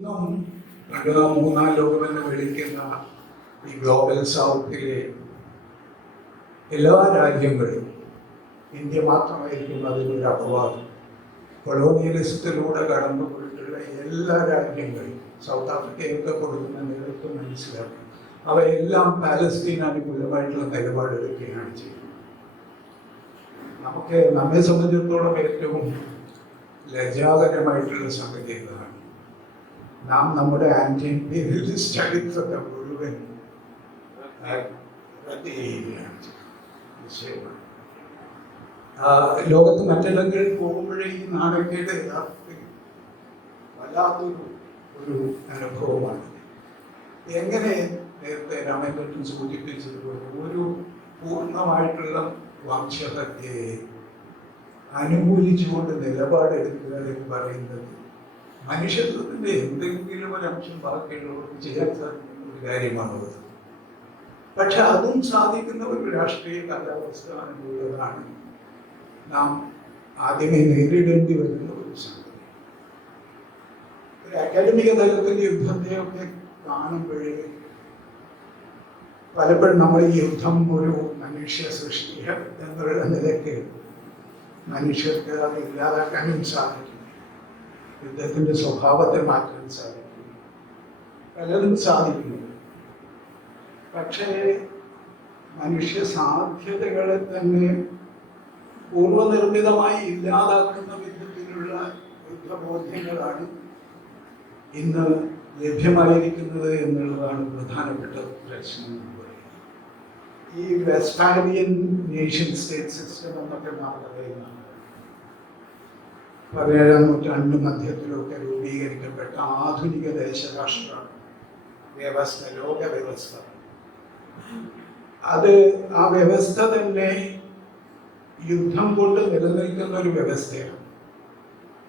ഇന്നും മൂന്നാം ലോകമെന്ന് വിളിക്കുന്ന ഈ ഗ്ലോബൽ സൗത്തിലെ എല്ലാ രാജ്യങ്ങളും, ഇന്ത്യ മാത്രമായിരിക്കും അതിനൊരു അപവാദം, കൊളോണിയലിസത്തിലൂടെ കടന്നുപോയിട്ടുള്ള എല്ലാ രാജ്യങ്ങളും, സൗത്ത് ആഫ്രിക്കയൊക്കെ കൊടുക്കുന്ന നേതൃത്വം മനസ്സിലാക്കും, അവയെല്ലാം പാലസ്തീൻ അനുകൂലമായിട്ടുള്ള നിലപാടെടുക്കുകയാണ് ചെയ്യുന്നത്. നമ്മെ സംബന്ധിച്ചിടത്തോളം ഏറ്റവും ലജ്ജാകരമായിട്ടുള്ള സംഗതി എന്നതാണ്, നാം നമ്മുടെ ആന്റി ഇംപീരിയലിസ്റ്റ് അടിത്തറ മുഴുവൻ റദ്ദ് ചെയ്യുകയാണ് വിഷയമാണ്. ലോകത്ത് മറ്റിടങ്ങളിൽ പോകുമ്പോഴേ ഈ നാണക്കേട് യഥാർത്ഥത്തിൽ വല്ലാത്തൊരു അനുഭവമാണ്. എങ്ങനെ നേരത്തെ രാമേന്ദ്രൻ സൂചിപ്പിച്ചതുപോലെ ഒരു പൂർണ്ണമായിട്ടുള്ള വംശഹത്യയെ അനുകൂലിച്ചുകൊണ്ട് നിലപാടെടുക്കുക എന്ന് പറയുന്നത് മനുഷ്യത്വത്തിന്റെ എന്തെങ്കിലും ഒരു അംശം ബാക്കിയുള്ളവർക്ക് ചെയ്യാൻ സാധിക്കുന്ന ഒരു കാര്യമാണത്. പക്ഷെ അതും സാധിക്കുന്ന ഒരു രാഷ്ട്രീയ കാലാവസ്ഥ എന്നുള്ളതാണ് നാം ആദ്യമേ നേരിടേണ്ടി വരുന്ന ഒരു സംഗതി. ഒരു അക്കാഡമിക തലത്തിൽ യുദ്ധത്തെയൊക്കെ കാണുമ്പോഴേ പലപ്പോഴും നമ്മൾ ഈ യുദ്ധം ഒരു മനുഷ്യ സൃഷ്ടി എന്നുള്ള നിലയ്ക്ക് മനുഷ്യർക്ക് അത് ഇല്ലാതാക്കാനും സാധിക്കും, യുദ്ധത്തിന്റെ സ്വഭാവത്തെ മാറ്റാൻ സാധിക്കും, പലതും സാധിക്കുന്നു. പക്ഷേ മനുഷ്യ സാധ്യതകളെ തന്നെ പൂർവ്വനിർമ്മിതമായി ഇല്ലാതാക്കുന്ന വിധത്തിലുള്ള യുദ്ധബോധ്യങ്ങളാണ് ഇന്ന് ലഭ്യമായിരിക്കുന്നത് എന്നുള്ളതാണ് പ്രധാനപ്പെട്ട പ്രശ്നം. ഈ വെസ്റ്റ്ഫാലിയൻ നേഷൻ സ്റ്റേറ്റ് സിസ്റ്റം എന്നൊക്കെ നാം പറയുന്നതാണ്. 17ാം നൂറ്റാണ്ട് മധ്യത്തിലൊക്കെ രൂപീകരിക്കപ്പെട്ട ആധുനിക ദേശരാഷ്ട്ര വ്യവസ്ഥ, ലോക വ്യവസ്ഥ, ആ വ്യവസ്ഥ തന്നെ യുദ്ധം കൊണ്ട് നിലനിൽക്കുന്ന ഒരു വ്യവസ്ഥയാണ്.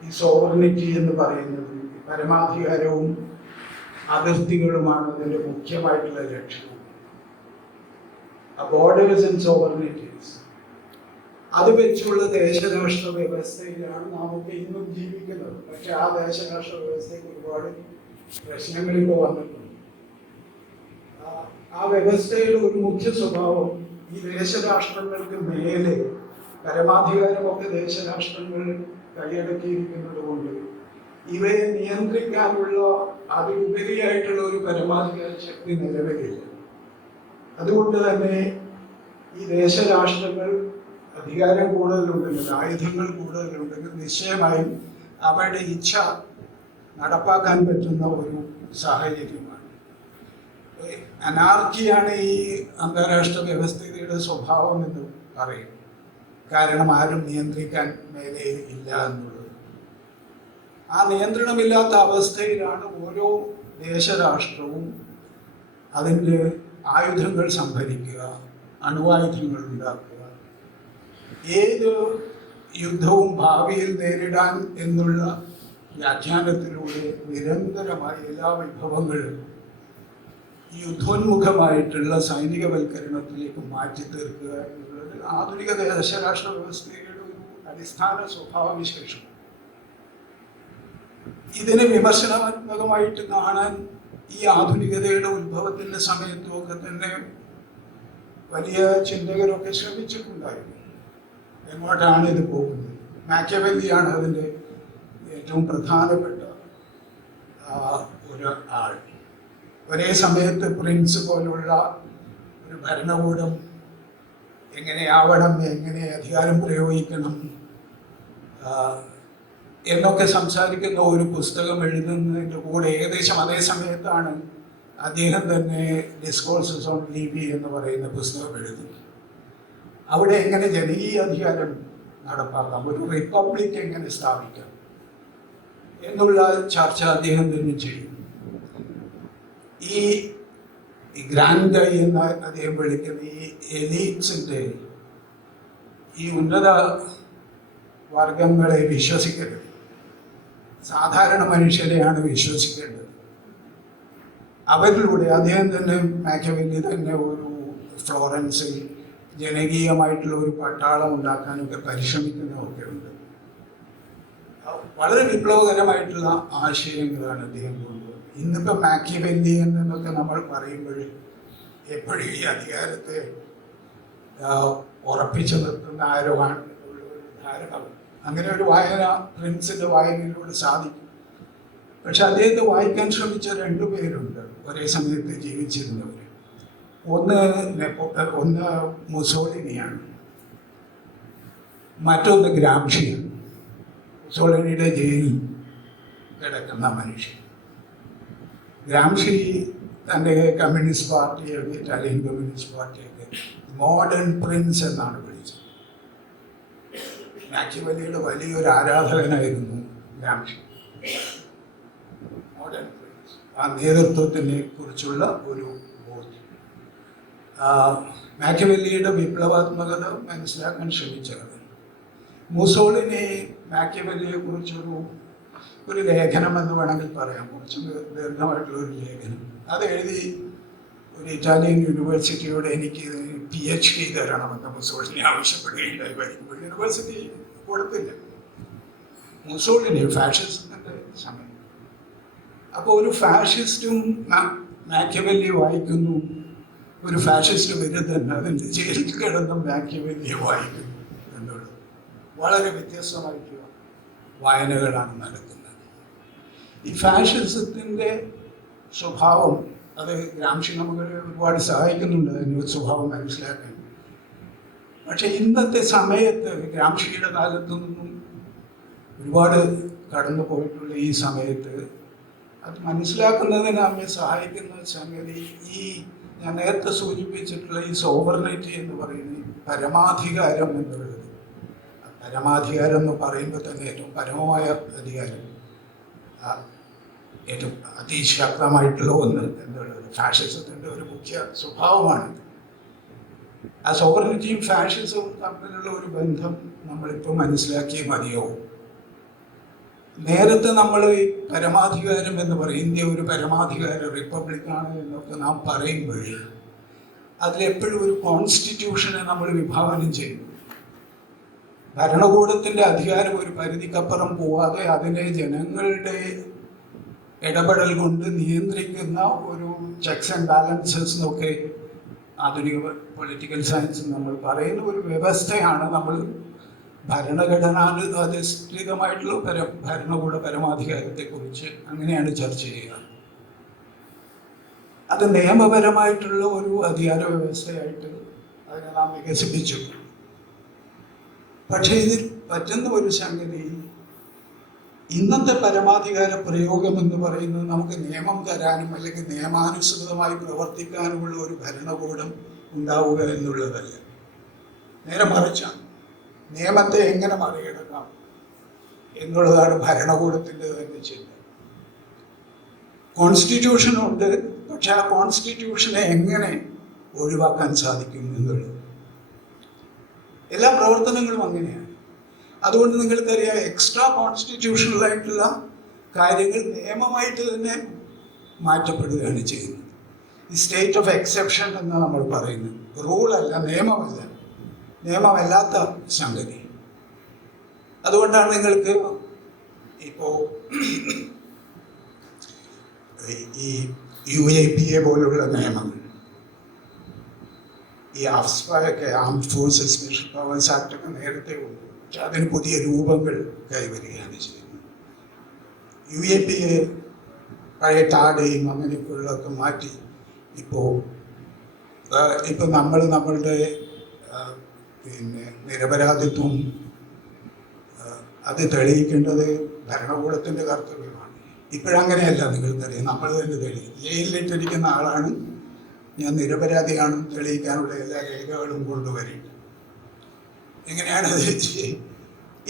ഈ സോവർണിറ്റി എന്ന് പറയുന്നത്, പരമാധികാരവും അതിർത്തികളുമാണ് അതിൻ്റെ മുഖ്യമായിട്ടുള്ള ലക്ഷ്യം. ബോർഡേഴ്സ് ആൻഡ് സോവർണിറ്റീസ്, അത് വെച്ചുള്ള ദേശരാഷ്ട്ര വ്യവസ്ഥയിലാണ് നാമൊക്കെ ഇന്നും ജീവിക്കുന്നത്. പക്ഷെ ആ ദേശരാഷ്ട്ര വ്യവസ്ഥയ്ക്ക് ഒരുപാട് പ്രശ്നങ്ങളിപ്പോൾ വന്നിട്ടുണ്ട്. ആ വ്യവസ്ഥയിൽ ഒരു മുഖ്യ സ്വഭാവം, ഈ ദേശരാഷ്ട്രങ്ങൾക്ക് മേലെ പരമാധികാരമൊക്കെ ദേശരാഷ്ട്രങ്ങൾ കൈയടക്കിയിരിക്കുന്നത് കൊണ്ട് ഇവയെ നിയന്ത്രിക്കാനുള്ള അതിലുപരിയായിട്ടുള്ള ഒരു പരമാധികാര ശക്തി നിലവിലില്ല. അതുകൊണ്ട് തന്നെ ഈ ദേശരാഷ്ട്രങ്ങൾ അധികാരം കൂടുതലുണ്ടെങ്കിൽ, ആയുധങ്ങൾ കൂടുതലുണ്ടെങ്കിൽ നിശ്ചയമായും അവരുടെ ഇച്ഛ നടപ്പാക്കാൻ പറ്റുന്ന ഒരു സാഹചര്യമാണ്. അനാർക്കിയാണ് ഈ അന്താരാഷ്ട്ര വ്യവസ്ഥിതിയുടെ സ്വഭാവം എന്ന് പറയും. കാരണം ആരും നിയന്ത്രിക്കാൻ മേലെ ഇല്ല എന്നുള്ളത്. ആ നിയന്ത്രണമില്ലാത്ത അവസ്ഥയിലാണ് ഓരോ ദേശരാഷ്ട്രവും അതിൻ്റെ ആയുധങ്ങൾ സംഭരിക്കുക, അണുവായുധങ്ങൾ ഉണ്ടാക്കുക, ഏത് യുദ്ധവും ഭാവിയിൽ നേരിടാൻ എന്നുള്ള വ്യാഖ്യാനത്തിലൂടെ നിരന്തരമായി എല്ലാ വിഭവങ്ങളും യുദ്ധോന്മുഖമായിട്ടുള്ള സൈനികവൽക്കരണത്തിലേക്ക് മാറ്റി തീർക്കുക എന്നുള്ളത് ആധുനിക ദേശരാഷ്ട്ര വ്യവസ്ഥയുടെ ഒരു അടിസ്ഥാന സ്വഭാവവിശേഷം. ഇതിനെ വിമർശനാത്മകമായിട്ട് കാണാൻ ഈ ആധുനികതയുടെ ഉത്ഭവത്തിന്റെ സമയത്തുമൊക്കെ തന്നെ വലിയ ചിന്തകരൊക്കെ ശ്രമിച്ചിട്ടുണ്ടായിരുന്നു. എങ്ങോട്ടാണ് ഇത് പോകുന്നത്? മാക്കിയവെല്ലിയാണ് അതിൻ്റെ ഏറ്റവും പ്രധാനപ്പെട്ട ഒരു ആൾ. ഒരേ സമയത്ത് പ്രിൻസ് പോലുള്ള ഒരു ഭരണകൂടം എങ്ങനെയാവണം, എങ്ങനെ അധികാരം പ്രയോഗിക്കണം എന്നൊക്കെ സംസാരിക്കുന്ന ഒരു പുസ്തകം എഴുതുന്നതിൻ്റെ കൂടെ ഏകദേശം അതേ സമയത്താണ് അദ്ദേഹം തന്നെ ഡിസ്കോഴ്സസ് ഓൺ ലിബി എന്ന് പറയുന്ന പുസ്തകം എഴുതുന്നത്. അവിടെ എങ്ങനെ ജനകീയ അധികാരം നടപ്പാക്കാം, ഒരു റിപ്പബ്ലിക് എങ്ങനെ സ്ഥാപിക്കാം എന്നുള്ള ചർച്ച അദ്ദേഹം തന്നെ ചെയ്യും. ഈ ഗ്രാൻഡ് എന്ന് അദ്ദേഹം വിളിക്കുന്ന ഈ എലീറ്റ്സിൻ്റെ, ഈ ഉന്നത വർഗങ്ങളെ വിശ്വസിക്കരുത്, സാധാരണ മനുഷ്യരെയാണ് വിശ്വസിക്കേണ്ടത്. അവരിലൂടെ അദ്ദേഹം തന്നെ, മാക്കിയവെല്ലി തന്നെ ഒരു ഫ്ലോറൻസിൽ ജനകീയമായിട്ടുള്ള ഒരു പട്ടാളം ഉണ്ടാക്കാനൊക്കെ പരിശ്രമിക്കുന്നതൊക്കെ ഉണ്ട്. വളരെ വിപ്ലവകരമായിട്ടുള്ള ആശയങ്ങളാണ് അദ്ദേഹം കൊണ്ടുവന്നത്. ഇന്നിപ്പോൾ മാക്കിവെല്ലിയൻ എന്നൊക്കെ നമ്മൾ പറയുമ്പോൾ എപ്പോഴും ഈ അധികാരത്തെ ഉറപ്പിച്ചു നിർത്തുന്ന ആരോമാണ് എന്നുള്ള ഒരു ധാരണ. അങ്ങനെ ഒരു വായന പ്രിൻസിന്റെ വായനയിലൂടെ സാധിക്കും. പക്ഷെ അദ്ദേഹത്തെ വായിക്കാൻ ശ്രമിച്ച രണ്ടുപേരുണ്ട് ഒരേ സമയത്ത് ജീവിച്ചിരുന്നവർ. ഒന്ന് മുസോളിനിയാണ്, മറ്റൊന്ന് ഗ്രാംഷിയാണ്. മുസോളിനിയുടെ ജയിലിൽ കിടക്കുന്ന മനുഷ്യൻ. ഗ്രാംഷി തൻ്റെ കമ്മ്യൂണിസ്റ്റ് പാർട്ടിയൊക്കെ, ഇറ്റാലിയൻ കമ്മ്യൂണിസ്റ്റ് പാർട്ടിയൊക്കെ മോഡേൺ പ്രിൻസ് എന്നാണ് വിളിച്ചത്. മാക്കിവെല്ലിയുടെ വലിയൊരു ആരാധകനായിരുന്നു ഗ്രാംഷി. മോഡേൺ പ്രിൻസ്, ആ നേതൃത്വത്തിനെ കുറിച്ചുള്ള ഒരു ബോധ്യം. മാക്കിവെല്ലിയുടെ വിപ്ലവാത്മകത മനസ്സിലാക്കാൻ ശ്രമിച്ചത്. മുസോളിനി മാക്കിവെല്ലിയെ കുറിച്ചൊരു ലേഖനം എന്ന് വേണമെങ്കിൽ പറയാം, കുറച്ച് ദീർഘമായിട്ടുള്ള ഒരു ലേഖനം. അത് എഴുതി ഒരു ഇറ്റാലിയൻ യൂണിവേഴ്സിറ്റിയോട് എനിക്ക് PhD തരണമെന്ന് മുസോളിനി ആവശ്യപ്പെടുകയുണ്ടായി. വരുമ്പോൾ യൂണിവേഴ്സിറ്റി കൊടുത്തില്ല. മുസോളിനി ഫാഷിസത്തിന്റെ സമയം. അപ്പോൾ ഒരു ഫാഷിസ്റ്റും മാക്കിവെല്ലി വായിക്കുന്നു, ഒരു ഫാഷിസ്റ്റ് വിരുദ്ധൻ അതിൻ്റെ ജയിലിൽ കിടന്നും മാക്കിവെല്ലിയെ വായിക്കുന്നു എന്നുള്ളത് വളരെ വ്യത്യസ്തമായിട്ടുള്ള വായനകളാണ് നടക്കുന്നത്. ഈ ഫാഷിസത്തിൻ്റെ സ്വഭാവം അത് ഗ്രാംഷി നമുക്ക് ഒരുപാട് സഹായിക്കുന്നുണ്ട് അതിൻ്റെ സ്വഭാവം മനസ്സിലാക്കാൻ. പക്ഷെ ഇന്നത്തെ സമയത്ത് ഗ്രാംഷിയുടെ കാലത്തു നിന്നും ഒരുപാട് കടന്നു പോയിട്ടുള്ള ഈ സമയത്ത് അത് മനസ്സിലാക്കുന്നതിന് നമ്മെ സഹായിക്കുന്ന സംഗതി ഈ ഞാൻ നേരത്തെ സൂചിപ്പിച്ചിട്ടുള്ള ഈ സോവർണിറ്റി എന്ന് പറയുന്നത് പരമാധികാരം എന്നുള്ളത്. പരമാധികാരം എന്ന് പറയുമ്പോൾ തന്നെ ഏറ്റവും പരമമായ അധികാരം, ഏറ്റവും അതിശക്തമായിട്ടുള്ള ഒന്ന് എന്നുള്ളത് ഫാഷിസത്തിൻ്റെ ഒരു മുഖ്യ സ്വഭാവമാണ്. ആ സോവർണിറ്റിയും ഫാഷിസവും തമ്മിലുള്ള ഒരു ബന്ധം നമ്മളിപ്പോൾ മനസ്സിലാക്കിയേ മതിയാവും. നേരത്തെ നമ്മൾ ഈ പരമാധികാരം എന്ന് പറയും, ഇന്ത്യ ഒരു പരമാധികാര റിപ്പബ്ലിക്കാണ് എന്നൊക്കെ നാം പറയുമ്പോൾ അതിലെപ്പോഴും ഒരു കോൺസ്റ്റിറ്റ്യൂഷനെ നമ്മൾ വിഭാവനം ചെയ്യും. ഭരണകൂടത്തിൻ്റെ അധികാരം ഒരു പരിധിക്കപ്പുറം പോവാതെ അതിനെ ജനങ്ങളുടെ ഇടപെടൽ കൊണ്ട് നിയന്ത്രിക്കുന്ന ഒരു ചെക്സ് ആൻഡ് ബാലൻസസ് എന്നൊക്കെ ആധുനിക പൊളിറ്റിക്കൽ സയൻസ് നമ്മൾ പറയുന്ന ഒരു വ്യവസ്ഥയാണ് നമ്മൾ ഭരണഘടനാധിഷ്ഠിതമായിട്ടുള്ള ഭരണകൂട പരമാധികാരത്തെക്കുറിച്ച് അങ്ങനെയാണ് ചർച്ച ചെയ്യുക. അത് നിയമപരമായിട്ടുള്ള ഒരു അധികാര വ്യവസ്ഥയായിട്ട് അതിനെ നാം വികസിപ്പിച്ചു. പക്ഷേ ഇതിൽ പറ്റുന്ന ഒരു സംഗതി, ഇന്നത്തെ പരമാധികാര പ്രയോഗം എന്ന് പറയുന്നത് നമുക്ക് നിയമം തരാനും അല്ലെങ്കിൽ നിയമാനുസൃതമായി പ്രവർത്തിക്കാനുമുള്ള ഒരു ഭരണകൂടം ഉണ്ടാവുക എന്നുള്ളതല്ല. നേരെ മറിച്ചാണ്, നിയമത്തെ എങ്ങനെ മറികടക്കാം എന്നുള്ളതാണ് ഭരണകൂടത്തിൻ്റെ തന്നെ ചിന്ത. കോൺസ്റ്റിറ്റ്യൂഷനുണ്ട്, പക്ഷെ ആ കോൺസ്റ്റിറ്റ്യൂഷനെ എങ്ങനെ ഒഴിവാക്കാൻ സാധിക്കും എന്നുള്ളത്. എല്ലാ പ്രവർത്തനങ്ങളും അങ്ങനെയാണ്. അതുകൊണ്ട് നിങ്ങൾക്കറിയാം, എക്സ്ട്രാ കോൺസ്റ്റിറ്റ്യൂഷണലായിട്ടുള്ള കാര്യങ്ങൾ നിയമമായിട്ട് തന്നെ മാറ്റപ്പെടുകയാണ് ചെയ്യുന്നത്. ഈ സ്റ്റേറ്റ് ഓഫ് എക്സെപ്ഷൻ എന്ന് നമ്മൾ പറയുന്നത് റൂളല്ല, നിയമമല്ല, നിയമമല്ലാത്ത സംഗതി. അതുകൊണ്ടാണ് നിങ്ങൾക്ക് ഇപ്പോൾ ഈ UAPA പോലുള്ള നിയമങ്ങൾ, ഈ ആഫ്സ്പയൊക്കെ, armed forces special powers act ഒക്കെ നേരത്തെ ഉണ്ട്, പക്ഷെ അതിന് പുതിയ രൂപങ്ങൾ കൈവരികയാണ് ചെയ്യുന്നത്. UAPA പഴയ ടാഡയും അങ്ങനെയൊക്കെയുള്ളതൊക്കെ മാറ്റി ഇപ്പോൾ നമ്മളുടെ പിന്നെ നിരപരാധിത്വം അത് തെളിയിക്കേണ്ടത് ഭരണകൂടത്തിൻ്റെ കർത്തവ്യമാണ്. ഇപ്പോഴങ്ങനെയല്ല, നിങ്ങൾക്കറിയാം, നമ്മൾ തന്നെ തെളിയും. ജയിലിലിട്ടിരിക്കുന്ന ആളാണ് ഞാൻ നിരപരാധിയാണെന്ന് തെളിയിക്കാനുള്ള എല്ലാ രേഖകളും കൊണ്ടുവരേണ്ടത്. എങ്ങനെയാണ് അത്?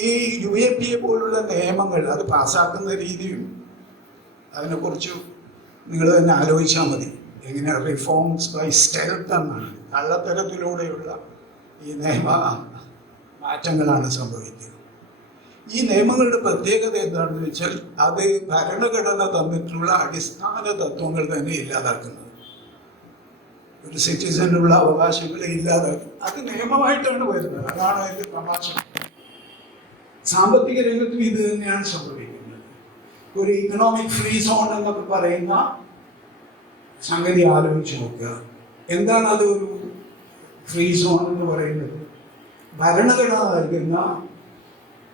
ഈ UAPA പോലുള്ള നിയമങ്ങൾ അത് പാസ്സാക്കുന്ന രീതിയും അതിനെക്കുറിച്ച് നിങ്ങൾ തന്നെ ആലോചിച്ചാൽ മതി. എങ്ങനെ റിഫോംസ് ബൈ സ്റ്റെൽത്ത് എന്നാണ്, കള്ളത്തരത്തിലൂടെയുള്ള ഈ നിയമ മാറ്റങ്ങളാണ് സംഭവിക്കുന്നത്. ഈ നിയമങ്ങളുടെ പ്രത്യേകത എന്താണെന്ന് വെച്ചാൽ അത് ഭരണഘടന തന്നിട്ടുള്ള അടിസ്ഥാന തത്വങ്ങൾ തന്നെ ഇല്ലാതാക്കുന്നത്. ഒരു സിറ്റിസനുള്ള അവകാശങ്ങളെ ഇല്ലാതാക്കും. അത് നിയമമായിട്ടാണ് വരുന്നത്. അതാണ് അതിൻ്റെ പ്രമാണം. സാമ്പത്തിക രംഗത്തും ഇത് തന്നെയാണ് സംഭവിക്കുന്നത്. ഒരു ഇക്കണോമിക് ഫ്രീ സോൺ എന്നൊക്കെ പറയുന്ന സംഗതി ആലോചിച്ച് നോക്കുക. എന്താണ് അത് ഒരു ഫ്രീ സോൺ എന്ന് പറയുന്നത്? ഭരണഘടന നൽകുന്ന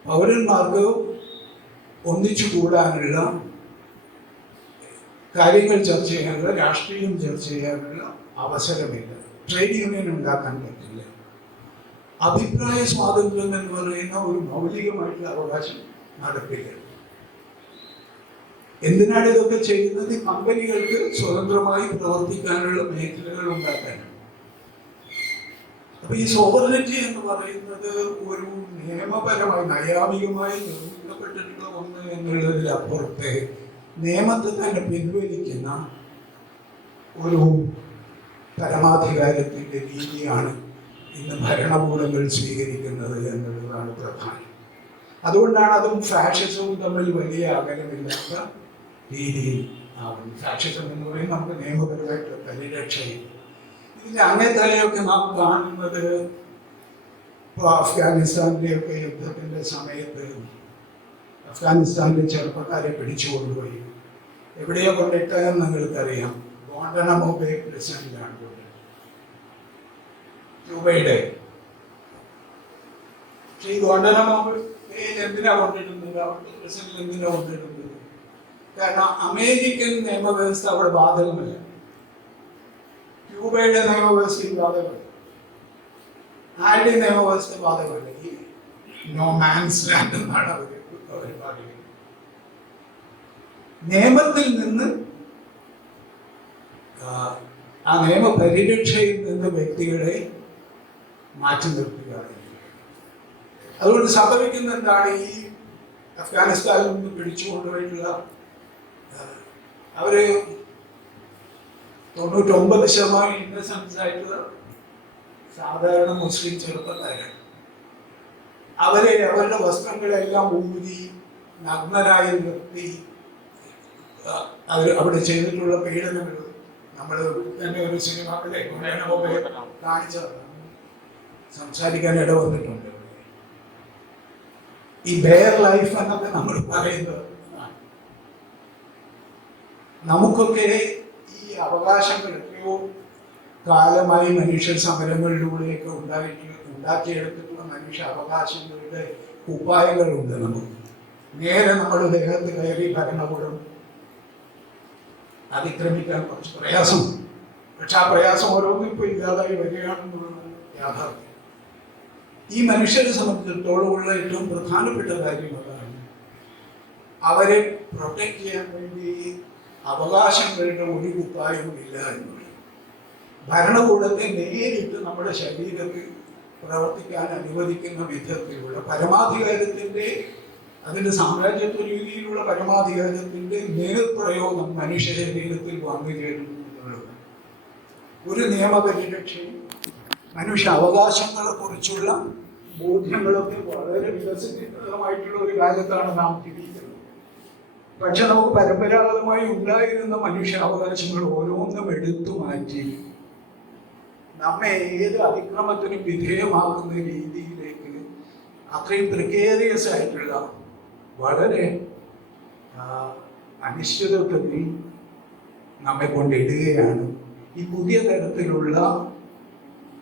പൗരന്മാർക്ക് ഒന്നിച്ചു കൂടാനുള്ള, കാര്യങ്ങൾ ചർച്ച ചെയ്യാനുള്ള, രാഷ്ട്രീയം ചർച്ച ചെയ്യാനുള്ള അവസരമില്ല. ട്രേഡ് യൂണിയൻ ഉണ്ടാക്കാൻ പറ്റില്ല. അഭിപ്രായ സ്വാതന്ത്ര്യം എന്ന് പറയുന്ന ഒരു മൗലികമായിട്ടുള്ള അവകാശം നടപ്പില്ല. എന്തിനാണ് ഇതൊക്കെ ചെയ്യുന്നത്? കമ്പനികൾക്ക് സ്വതന്ത്രമായി പ്രവർത്തിക്കാനുള്ള മേഖലകൾ ഉണ്ടാക്കാനാണ്. അപ്പൊ ഈ സോവറിനിറ്റി എന്ന് പറയുന്നത് ഒരു നിയമപരമായി നൈയാമികമായി നിർമ്മിക്കപ്പെട്ടിട്ടുള്ള ഒന്ന് എന്നുള്ളതിലപ്പുറത്തെ നിയമത്തെ തന്നെ പിൻവലിക്കുന്ന ഒരു പരമാധികാരത്തിന്റെ രീതിയാണ് ഇന്ന് ഭരണകൂടങ്ങൾ സ്വീകരിക്കുന്നത് എന്നുള്ളതാണ് പ്രധാനം. അതുകൊണ്ടാണ് അതും ഫാഷിസവും തമ്മിൽ വലിയ അകലമില്ലാത്ത രീതിയിൽ ആവുന്നത്. ഫാഷിസം എന്ന് പറയുന്നത് നമുക്ക് നിയമപരമായിട്ട് പരിരക്ഷയില്ല. ഇതിന്റെ അങ്ങേതലയൊക്കെ നാം കാണുന്നത് ഇപ്പോൾ അഫ്ഗാനിസ്ഥാനിലെയൊക്കെ യുദ്ധത്തിന്റെ സമയത്ത് അഫ്ഗാനിസ്ഥാനിലെ ചെറുപ്പക്കാരെ പിടിച്ചുകൊണ്ടുപോയി എവിടെയോ കൊണ്ടിട്ടെന്ന് നിങ്ങൾക്കറിയാം. ഗോണ്ടനമോ ബേ പ്രസിഡന്റാണ് ക്യൂബയുടെ. ഈ ഗോണ്ടനമോ ബേയിൽ എന്തിനാ കൊണ്ടിടുന്നത്? അവിടുത്തെ പ്രസിഡന്റ് എന്തിനാ കൊണ്ടിടുന്നത്? കാരണം അമേരിക്കൻ നിയമവ്യവസ്ഥ അവിടെ ബാധകമല്ല, ക്യൂബയുടെ നിയമവ്യവസ്ഥയും ബാധകമല്ല, ആരുടെ നിയമവ്യവസ്ഥ ബാധകമല്ല. ഈ നോ മാൻസ് ലാൻഡ് എന്നാണ് അവർ പറയുന്നത്. നിയമത്തിൽ നിന്ന്, ആ നിയമപരിരക്ഷയിൽ നിന്ന് വ്യക്തികളെ മാറ്റി നിർത്തുകയാണ്. അതുകൊണ്ട് സംഭവിക്കുന്ന എന്താണ്? ഈ അഫ്ഗാനിസ്ഥാനിൽ നിന്ന് പിടിച്ചുകൊണ്ടുപോയിട്ടുള്ള അവര് 99% ഇന്നസെൻസ് ആയിട്ടുള്ള സാധാരണ മുസ്ലിം ചെറുപ്പക്കാരാണ്. അവരെ അവരുടെ വസ്ത്രങ്ങളെല്ലാം ഊരി നഗ്നരായി നിർത്തി അവിടെ ചെയ്തിട്ടുള്ള പീഡനങ്ങൾ നമ്മൾ തന്നെ ഒരു സിനിമകളെ കാണിച്ചതാണ്, സംസാരിക്കാൻ ഇട വന്നിട്ടുണ്ട്. ഈ ബെയർ ലൈഫ് എന്നൊക്കെ നമ്മൾ പറയുന്നത്, നമുക്കൊക്കെ ഈ അവകാശങ്ങൾ എത്രയോ കാലമായി മനുഷ്യ സമരങ്ങളിലൂടെയൊക്കെ ഉണ്ടാക്കിയെടുത്തിട്ടുള്ള മനുഷ്യ അവകാശങ്ങളുടെ ഉപായങ്ങളുണ്ട്. നമുക്ക് നേരെ നമ്മുടെ ദേഹത്ത് കയറി ഭരണകൂടം അതിക്രമിക്കാൻ കുറച്ച് പ്രയാസമുണ്ട്. പക്ഷെ ആ പ്രയാസം ഓരോന്നും ഇപ്പോൾ ഇല്ലാതായി വരികയാണെന്നുള്ളത് യാഥാർത്ഥ്യം. ഈ മനുഷ്യരെ സംബന്ധിച്ചിടത്തോളം ഉള്ള ഏറ്റവും പ്രധാനപ്പെട്ട കാര്യം അതാണ്. അവരെ പ്രൊട്ടക്ട് ചെയ്യാൻ വേണ്ടി അവകാശങ്ങളുടെ ഒരു ഉപായവും ഇല്ല എന്നുള്ളത്. ഭരണകൂടത്തെ നേരിട്ട് നമ്മുടെ ശരീരത്തിൽ പ്രവർത്തിക്കാൻ അനുവദിക്കുന്ന വിധത്തിലുള്ള പരമാധികാരത്തിന്റെ, അതിന്റെ സാമ്രാജ്യത്വ രീതിയിലുള്ള പരമാധികാരത്തിന്റെ നേർപ്രയോഗം മനുഷ്യ ശരീരത്തിൽ വന്നു ചേരുന്നത്. ഒരു നിയമപരിരക്ഷയും മനുഷ്യ അവകാശങ്ങളെ കുറിച്ചുള്ള ബോധ്യങ്ങളൊക്കെ വളരെ വികസിതമായിട്ടുള്ള ഒരു കാലത്താണ് നാം ജീവിക്കുന്നത്. പക്ഷെ നമുക്ക് പരമ്പരാഗതമായി ഉണ്ടായിരുന്ന മനുഷ്യ അവകാശങ്ങൾ ഓരോന്നും എടുത്തു മാറ്റി നമ്മെ ഏത് അതിക്രമത്തിനും വിധേയമാക്കുന്ന രീതിയിലേക്ക് അത്രയും പ്രിക്കേറിയസ് ആയിട്ടുള്ള വളരെ അനിശ്ചിതത്വത്തിൽ നമ്മെ കൊണ്ടിടുകയാണ് ഈ പുതിയ തരത്തിലുള്ള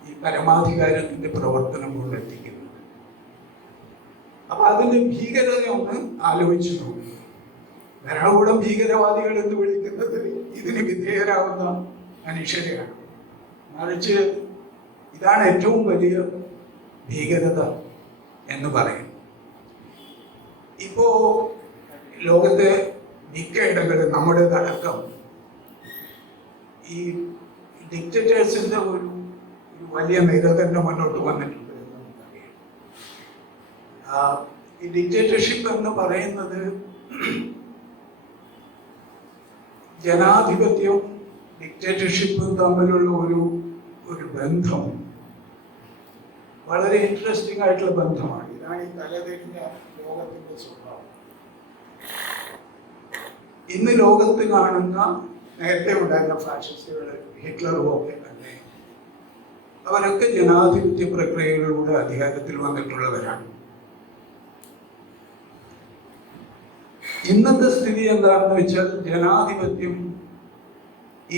ഈ പരമാധികാരത്തിന്റെ പ്രവർത്തനം കൊണ്ടെത്തിക്കുന്നത്. അപ്പൊ അതിന്റെ ഭീകരത ഒന്ന് ആലോചിച്ചു നോക്കുക. ഭരണകൂടം ഭീകരവാദികൾ എന്ന് വിളിക്കുന്നത് ഇതിന് വിധേയരാകുന്ന മനുഷ്യരെയാണ്. മറിച്ച് ഇതാണ് ഏറ്റവും വലിയ ഭീകരത എന്ന് പറയും. ഇപ്പോ ലോകത്തെ മിക്ക ഇടങ്ങളിൽ നമ്മുടേതടക്കം ഈ ഡിക്റ്റേറ്റേഴ്സിന്റെ ഒരു വലിയ നിര തന്നെ മുന്നോട്ട് വന്നിട്ടുണ്ട് എന്ന് നമുക്കറിയാം. ഈ ഡിക്റ്റേറ്റർഷിപ്പ് എന്ന് പറയുന്നത് ജനാധിപത്യവും ഡിക്റ്റേറ്റർഷിപ്പും തമ്മിലുള്ള ഒരു ബന്ധം വളരെ ഇൻട്രസ്റ്റിംഗ് ആയിട്ടുള്ള ബന്ധമാണ്. ഇതാണ് ഈ തലതിരിഞ്ഞ ലോകത്തിന്റെ സ്വഭാവം. ഇന്ന് ലോകത്ത് കാണുന്ന നേരത്തെ ഉണ്ടായിരുന്ന ഫാഷിസ്റ്റുകൾ, ഹിറ്റ്ലറും ഒക്കെ തന്നെ, അവരൊക്കെ ജനാധിപത്യ പ്രക്രിയകളിലൂടെ അധികാരത്തിൽ വന്നിട്ടുള്ളവരാണ്. ഇന്നത്തെ സ്ഥിതി എന്താണെന്ന് വെച്ചാൽ ജനാധിപത്യം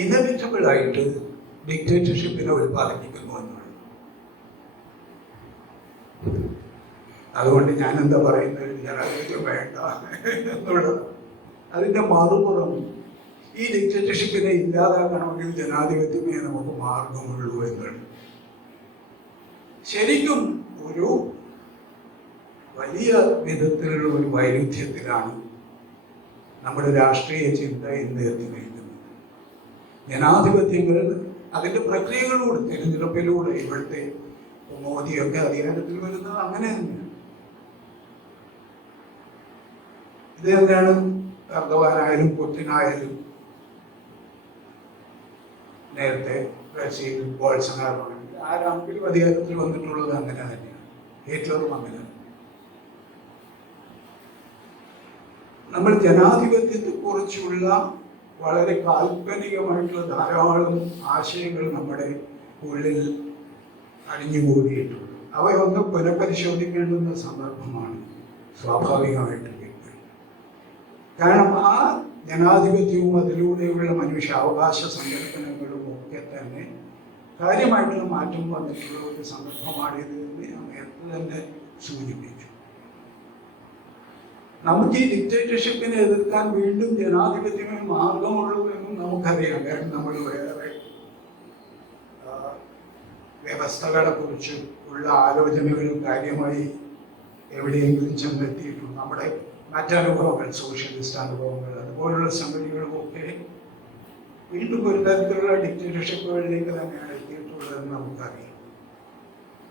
ഇനവിറ്റബിൾ ആയിട്ട് ഡിക്റ്റേറ്റർഷിപ്പിനെ ഉൽപ്പാദിപ്പിക്കുന്നു എന്നാണ്. അതുകൊണ്ട് ഞാൻ എന്താ പറയുന്നത്, ജനാധിപത്യം വേണ്ട എന്നുള്ളത്. അതിന്റെ മറുപുറം ഈ ഡിക്റ്റേറ്റർഷിപ്പിനെ ഇല്ലാതാക്കണമെങ്കിൽ ജനാധിപത്യമേ നമുക്ക് മാർഗമുള്ളൂ എന്നാണ്. ശരിക്കും ഒരു വലിയ വിധത്തിലുള്ള ഒരു വൈരുദ്ധ്യത്തിലാണ് നമ്മുടെ രാഷ്ട്രീയ ചിന്ത ഇന്ന് എത്തിനിൽക്കുന്നത്. ജനാധിപത്യങ്ങൾ അതിൻ്റെ പ്രക്രിയകളിലൂടെ, തിരഞ്ഞെടുപ്പിലൂടെ, ഇവിടുത്തെ മോദിയൊക്കെ അധികാരത്തിൽ വരുന്നത് അങ്ങനെ തന്നെയാണ്. ഇത് തന്നെയാണ് എർദോഗാനായാലും പുടിനായാലും നേരത്തെ റഷ്യയിൽ ബോൾസനാറോ ആരാണെങ്കിലും അധികാരത്തിൽ വന്നിട്ടുള്ളത് അങ്ങനെ തന്നെയാണ്. ഹിറ്റ്ലറും അങ്ങനെ. നമ്മൾ ജനാധിപത്യത്തെക്കുറിച്ചുള്ള വളരെ കാൽപ്പനികമായിട്ടുള്ള ധാരാളം ആശയങ്ങൾ നമ്മുടെ ഉള്ളിൽ അടിഞ്ഞുകൂടിയിട്ടുണ്ട്. അവയൊന്ന് പുനഃപരിശോധിക്കേണ്ടുന്ന സന്ദർഭമാണ് സ്വാഭാവികമായിട്ടും. കാരണം ആ ജനാധിപത്യവും അതിലൂടെയുള്ള മനുഷ്യാവകാശ സങ്കല്പനങ്ങളും ഒക്കെ തന്നെ കാര്യമായിട്ടുള്ള മാറ്റം വന്നിട്ടുള്ള ഒരു സന്ദർഭമാണിത് എന്ന് ഞാൻ നേരത്തെ തന്നെ സൂചിപ്പിച്ചു. നമുക്ക് ഈ ഡിക്റ്റേറ്റർഷിപ്പിനെ എതിർക്കാൻ വീണ്ടും ജനാധിപത്യമേ മാർഗമുള്ളൂ എന്നും നമുക്കറിയാം. കാരണം നമ്മൾ വേറെ വ്യവസ്ഥകളെ കുറിച്ച് ഉള്ള ആലോചനകളും കാര്യമായി എവിടെയെങ്കിലും ചെന്നെത്തിയിട്ടുണ്ട്. നമ്മുടെ മറ്റനുഭവങ്ങൾ, സോഷ്യലിസ്റ്റ് അനുഭവങ്ങൾ, അതുപോലുള്ള സംഗതികളും ഒക്കെ വീണ്ടും ഒരു തരത്തിലുള്ള ഡിക്റ്റേറ്റർഷിപ്പുകളിലേക്ക് തന്നെയാണ് എത്തിയിട്ടുള്ളതെന്ന് നമുക്കറിയാം.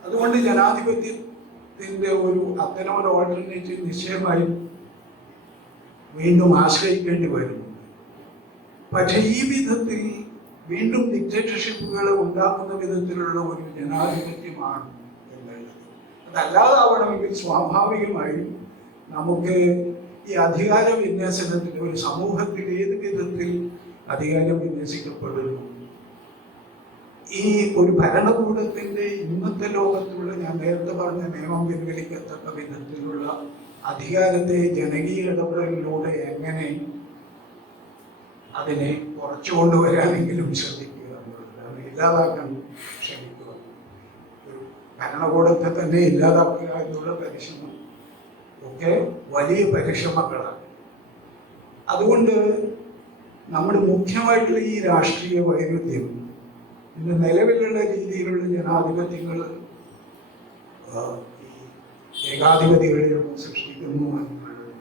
അതുകൊണ്ട് ജനാധിപത്യത്തിന്റെ അത്തരം ഒരു ഓൾട്ടർനേറ്റീവ് നിശ്ചയമായും വീണ്ടും ആശ്രയിക്കേണ്ടി വരുന്നു. പക്ഷെ ഈ വിധത്തിൽ വീണ്ടും ഡിക്റ്റേറ്റർഷിപ്പുകൾ ഉണ്ടാക്കുന്ന വിധത്തിലുള്ള ഒരു ജനാധിപത്യമാണ് എന്നുള്ളത്. അതല്ലാതാവണമെങ്കിൽ സ്വാഭാവികമായും നമുക്ക് ഈ അധികാര വിന്യാസനത്തിൽ ഒരു സമൂഹത്തിൽ ഏത് വിധത്തിൽ അധികാരം വിന്യസിക്കപ്പെടുന്നു, ഈ ഒരു ഭരണകൂടത്തിന്റെ ഇന്നത്തെ ലോകത്തുള്ള, ഞാൻ നേരത്തെ പറഞ്ഞ നിയമം പിൻവലിക്കത്തക്ക വിധത്തിലുള്ള അധികാരത്തെ ജനകീയ ഇടപെടലിലൂടെ എങ്ങനെ അതിനെ കുറച്ചുകൊണ്ടുവരാനെങ്കിലും ശ്രദ്ധിക്കുക എന്നുള്ളത്, അത് ഇല്ലാതാക്കാൻ ശ്രമിക്കുക. ഒരു ഭരണകൂടത്തെ തന്നെ ഇല്ലാതാക്കുക എന്നുള്ള പരിശ്രമം ഒക്കെ വലിയ പരിശ്രമങ്ങളാണ്. അതുകൊണ്ട് നമ്മുടെ മുഖ്യമായിട്ടുള്ള ഈ രാഷ്ട്രീയ വൈരുദ്ധ്യം, ഇന്ന് നിലവിലുള്ള രീതിയിലുള്ള ജനാധിപത്യങ്ങൾ ഏകാധിപതികളെ സൃഷ്ടിക്കുന്നു എന്നുള്ളത്,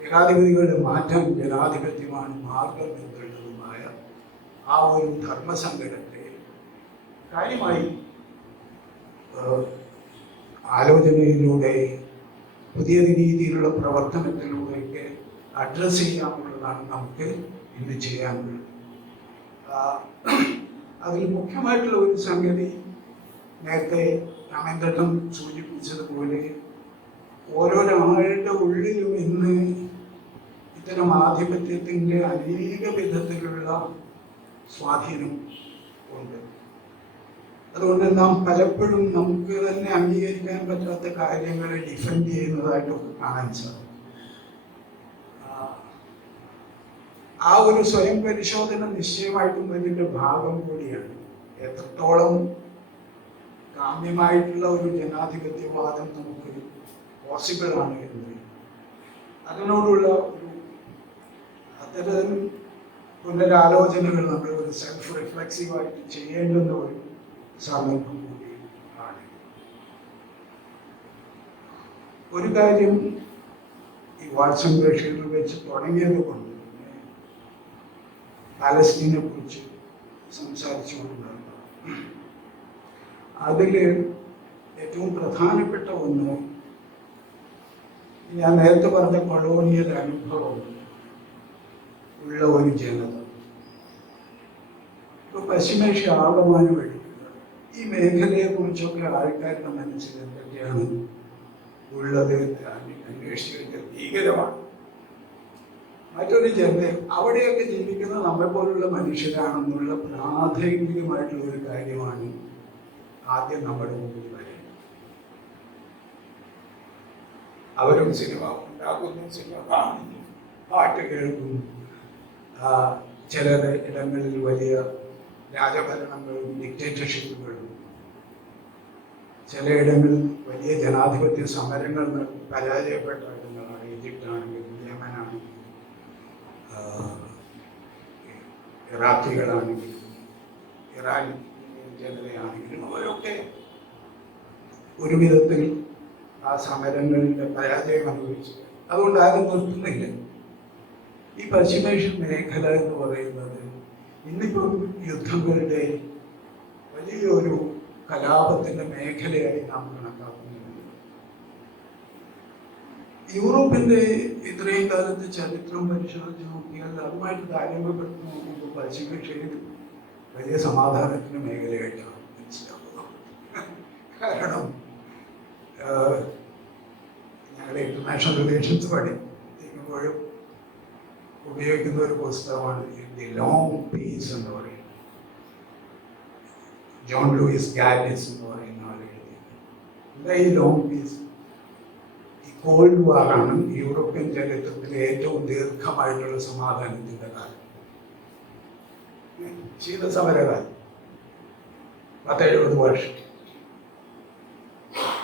ഏകാധിപതികളുടെ മാറ്റം ജനാധിപത്യമാണ് മാർഗം എന്നുള്ളതുമായ ആ ഒരു ധർമ്മസങ്കടത്തെ കാര്യമായി ആലോചനയിലൂടെ പുതിയ രീതിയിലുള്ള പ്രവർത്തനത്തിലൂടെയൊക്കെ അഡ്രസ്സ് ചെയ്യാനുള്ളതാണ് നമുക്ക് ഇന്ന് ചെയ്യാനുള്ളത്. അതിൽ മുഖ്യമായിട്ടുള്ള ഒരു സംഗതി നേരത്തെ രാമേന്ദ്രൻ സൂചിപ്പിച്ചതുപോലെ ഓരോരാളുടെ ഉള്ളിലും ഇന്ന് ഇത്തരം ആധിപത്യത്തിൻ്റെ അനേക വിധത്തിലുള്ള സ്വാധീനം ഉണ്ട്. അതുകൊണ്ട് നാം പലപ്പോഴും നമുക്ക് തന്നെ അംഗീകരിക്കാൻ പറ്റാത്ത കാര്യങ്ങളെ ഡിഫെൻഡ് ചെയ്യുന്നതായിട്ടൊക്കെ കാണാൻ സാധിക്കും. ആ ഒരു സ്വയം പരിശോധന നിശ്ചയമായിട്ടും അതിൻ്റെ ഭാഗം കൂടിയാണ്. എത്രത്തോളം കാമ്യമായിട്ടുള്ള ഒരു ജനാധിപത്യവാദം നമുക്ക് പോസിബിൾ ആണ് എന്ന് അതിനോടുള്ള ഒരു അത്തരം പുനരാലോചനകൾ നമ്മൾ ഒരു സെൽഫ് റിഫ്ലെക്സീവായിട്ട് ചെയ്യേണ്ടുന്ന ഒരു സന്ദർഭം കൂടി ആണ്. ഒരു കാര്യം ഈ വാട്സൺ ബഷീറിൽ വെച്ച് തുടങ്ങിയത് കൊണ്ട് പാലസ്തീനെ കുറിച്ച് സംസാരിച്ചുകൊണ്ടാണ്. അതിൽ ഏറ്റവും പ്രധാനപ്പെട്ട ഒന്ന് ഞാൻ നേരത്തെ പറഞ്ഞ കൊളോണിയൽ അനുഭവം ഉള്ള ഒരു ജനത. ഇപ്പൊ പശ്ചിമേഷ്യ ആകമാനം എടുക്കുക, ഈ മേഖലയെ കുറിച്ചൊക്കെ ആൾക്കാരുടെ മനസ്സിൽ എന്തൊക്കെയാണ് ഉള്ളത് അന്വേഷിച്ച് ഭീകരമാണ്. മറ്റൊരു ജനത അവിടെയൊക്കെ ജീവിക്കുന്ന നമ്മെ പോലുള്ള മനുഷ്യരാണെന്നുള്ള പ്രാഥമികമായിട്ടുള്ള ഒരു കാര്യമാണ് ആദ്യം നമ്മുടെ മുമ്പിൽ വരുന്നത്. അവരും സിനിമ ഉണ്ടാക്കുന്നു, സിനിമ കാണുന്നു, പാട്ട് കേൾക്കുന്നു. ചില ഇടങ്ങളിൽ വലിയ രാജഭരണങ്ങളും ഡിക്റ്റേറ്റർഷിപ്പുകളും, ചിലയിടങ്ങളിൽ വലിയ ജനാധിപത്യ സമരങ്ങൾ പരാജയപ്പെട്ട ഇടങ്ങളാണ്. ഈജിപ്ത് ആണെങ്കിലും യമൻ ആണെങ്കിലും ഇറാഖികളാണെങ്കിലും ഇറാൻ ജനതയാണെങ്കിലും അവരൊക്കെ ഒരു വിധത്തിൽ ആ സമരങ്ങളിലെ പരാജയം അനുഭവിച്ചു. അതുകൊണ്ട് ആരും നിർത്തുന്നില്ല. ഈ പശ്ചിമേഷ്യൻ മേഖല എന്ന് പറയുന്നത് ഇന്നിപ്പം യുദ്ധങ്ങളുടെ വലിയൊരു കലാപത്തിന്റെ മേഖലയായി നാം കണക്കാക്കുന്നുണ്ട്. യൂറോപ്പിന്റെ ഇത്രയും കാലത്തെ ചരിത്രം പരിശോധിച്ച് നോക്കിയാൽ അതുമായിട്ട് താരതമ്യപ്പെടുത്തി നോക്കുമ്പോൾ പശ്ചിമേഷ്യയിൽ വലിയ സമാധാനത്തിന്റെ മേഖലയായിട്ടാണ് മനസ്സിലാക്കുന്നത്. കാരണം ഞങ്ങളുടെ ഇന്റർനാഷണൽ റിലേഷൻസ് പഠിക്കുമ്പോഴും ഉപയോഗിക്കുന്ന ഒരു പുസ്തകമാണ് ദി ലോങ് പീസ് എന്ന് പറയുന്നത്. ജോൺ ലൂയിസ് ഗാലിസ് എന്ന് പറയുന്ന ആൾ എഴുതിയത്. എന്താ ഈ ലോങ് പീസ്? ഈ കോൾഡ് വാറാണ് യൂറോപ്യൻ ചരിത്രത്തിലെ ഏറ്റവും ദീർഘമായിട്ടുള്ള സമാധാനത്തിന്റെ കാലം. ശീതസമരകാലം 70 വർഷം.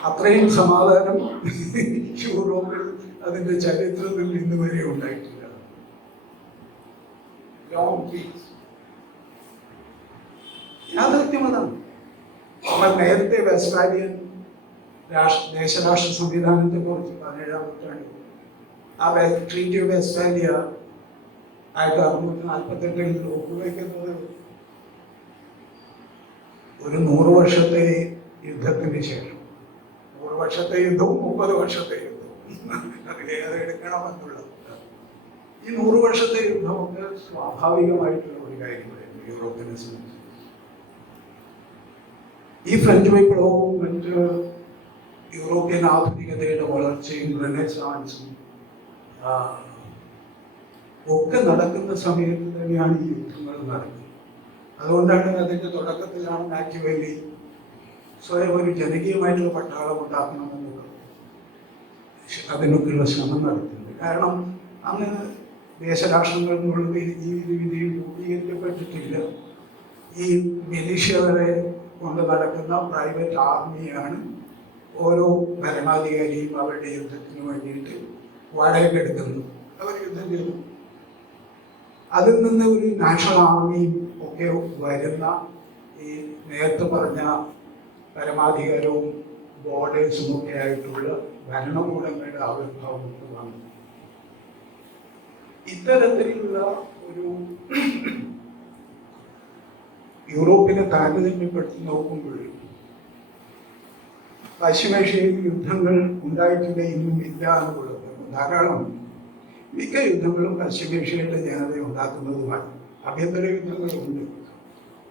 അത്രയും സമാധാനം യൂറോപ്പിൽ അതിന്റെ ചരിത്രത്തിൽ ഇന്ന് വരെ ഉണ്ടായിട്ടില്ല. ലോങ് പീസ് യാഥാർത്ഥ്യം അതാണ്. നമ്മൾ നേരത്തെ വെസ്റ്റ്ഫാലിയൻ ദേശരാഷ്ട്ര സംവിധാനത്തെ കുറിച്ച് 17-ാം നൂറ്റാണ്ടിൽ ആ ട്രീറ്റി ഓഫ് വെസ്റ്റ്ഫാലിയ 1648 ഒപ്പുവെക്കുന്നത് ഒരു 100 വർഷത്തെ യുദ്ധത്തിന് ശേഷം. 100 വർഷത്തെ യുദ്ധവും 30 വർഷത്തെ യുദ്ധവും അതിലേത് എടുക്കണമെന്നുള്ളത്. ഈ 100 വർഷത്തെ യുദ്ധമൊക്കെ സ്വാഭാവികമായിട്ടുള്ള ഒരു കാര്യമായിരുന്നു യൂറോപ്പിനെ സംബന്ധിച്ച്. ഈ ഫ്രഞ്ച് വിപ്ലവവും മറ്റ് യൂറോപ്യൻ ആധുനികതയുടെ വളർച്ചയും റെനസാൻസും ഒക്കെ നടക്കുന്ന സമയത്ത് തന്നെയാണ് ഈ യുദ്ധങ്ങൾ നടക്കുന്നത്. അതുകൊണ്ടാണ് അതിൻ്റെ തുടക്കത്തിലാണ് മാക്കിയവെല്ലി സ്വയം ഒരു ജനകീയമായിട്ടുള്ള പട്ടാളം ഉണ്ടാക്കണമെന്നുള്ള അതിനൊക്കെയുള്ള ശ്രമം നടത്തുന്നത്. കാരണം അന്ന് ദേശരാഷ്ട്രങ്ങൾ എന്നുള്ളത് ഈ രീതിയിൽ രൂപീകരിക്കപ്പെട്ടിട്ടില്ല. ഈ മിലിഷ്യകളെ കൊണ്ട് നടക്കുന്ന പ്രൈവറ്റ് ആർമിയാണ് ഓരോ ഭരണാധികാരിയും അവരുടെ യുദ്ധത്തിന് വേണ്ടിയിട്ട് വാടകയ്ക്കെടുക്കുന്നത്. അവർ യുദ്ധം ചെയ്തു. അതിൽ നിന്ന് ഒരു നാഷണൽ ആർമിയും ഒക്കെ വരുന്ന ഈ നേരത്തെ പറഞ്ഞ പരമാധികാരവും ബോർഡേഴ്സും ഒക്കെ ആയിട്ടുള്ള ഭരണകൂടങ്ങളുടെ ആവിർഭാവം വന്നു. ഇത്തരത്തിലുള്ള ഒരു യൂറോപ്പിനെ താരതമ്യപ്പെടുത്തി നോക്കുമ്പോൾ പശ്ചിമേഷ്യയിൽ യുദ്ധങ്ങൾ ഉണ്ടായിട്ടില്ല, ഇന്നും ഇല്ല എന്നുള്ളത് ധാരാളം. മിക്ക യുദ്ധങ്ങളും പശ്ചിമേഷ്യയിലെ ജനത ഉണ്ടാക്കുന്നതുമാണ്. ആഭ്യന്തര യുദ്ധങ്ങളുണ്ട്.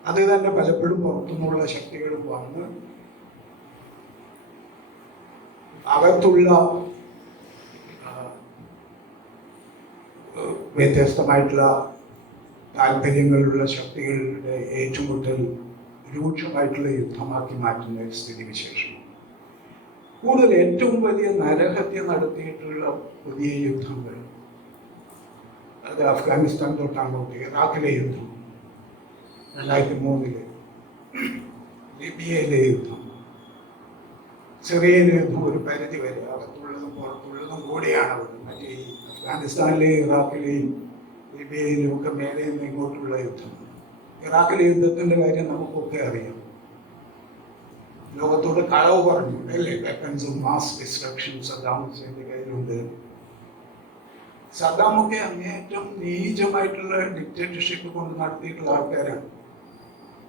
അത് തന്നെ പലപ്പോഴും പുറത്തുനിന്നുള്ള ശക്തികളും വന്ന് അകത്തുള്ള വ്യത്യസ്തമായിട്ടുള്ള താല്പര്യങ്ങളുള്ള ശക്തികളുടെ ഏറ്റുമുട്ടൽ രൂക്ഷമായിട്ടുള്ള യുദ്ധമാക്കി മാറ്റുന്ന ഒരു സ്ഥിതിവിശേഷം. കൂടുതൽ ഏറ്റവും വലിയ നരഹത്യ നടത്തിയിട്ടുള്ള പുതിയ യുദ്ധങ്ങൾ അത് അഫ്ഗാനിസ്ഥാൻ തൊട്ടങ്ങോട്ട് ഇറാഖിലെ യുദ്ധം, 2003 ലിബിയയിലെ യുദ്ധം, സിറിയയിലെ യുദ്ധം ഒരു പരിധി വരെ അകത്തുള്ളതും പുറത്തുള്ളതും കൂടിയാണ്. മറ്റേ ഈ അഫ്ഗാനിസ്ഥാനിലെയും ഇറാഖിലെയും ലിബിയയിലും ഒക്കെ മേലെ നിന്ന് ഇങ്ങോട്ടുള്ള യുദ്ധം. ഇറാഖിലെ യുദ്ധത്തിന്റെ കാര്യം നമുക്കൊക്കെ അറിയാം. ലോകത്തോട് കളവ് പറഞ്ഞു അല്ലേ? വെപ്പൺസും മാസ് ഡിസ്ട്രക്ഷൻ സദ്ദാം ഹുസൈൻ്റെ കയ്യിലുണ്ട്. സദ്ദാമൊക്കെ അങ്ങേറ്റം നീചമായിട്ടുള്ള ഡിക്റ്റേറ്റർഷിപ്പ് കൊണ്ട് നടത്തിയിട്ടുള്ള ആൾക്കാരാണ്.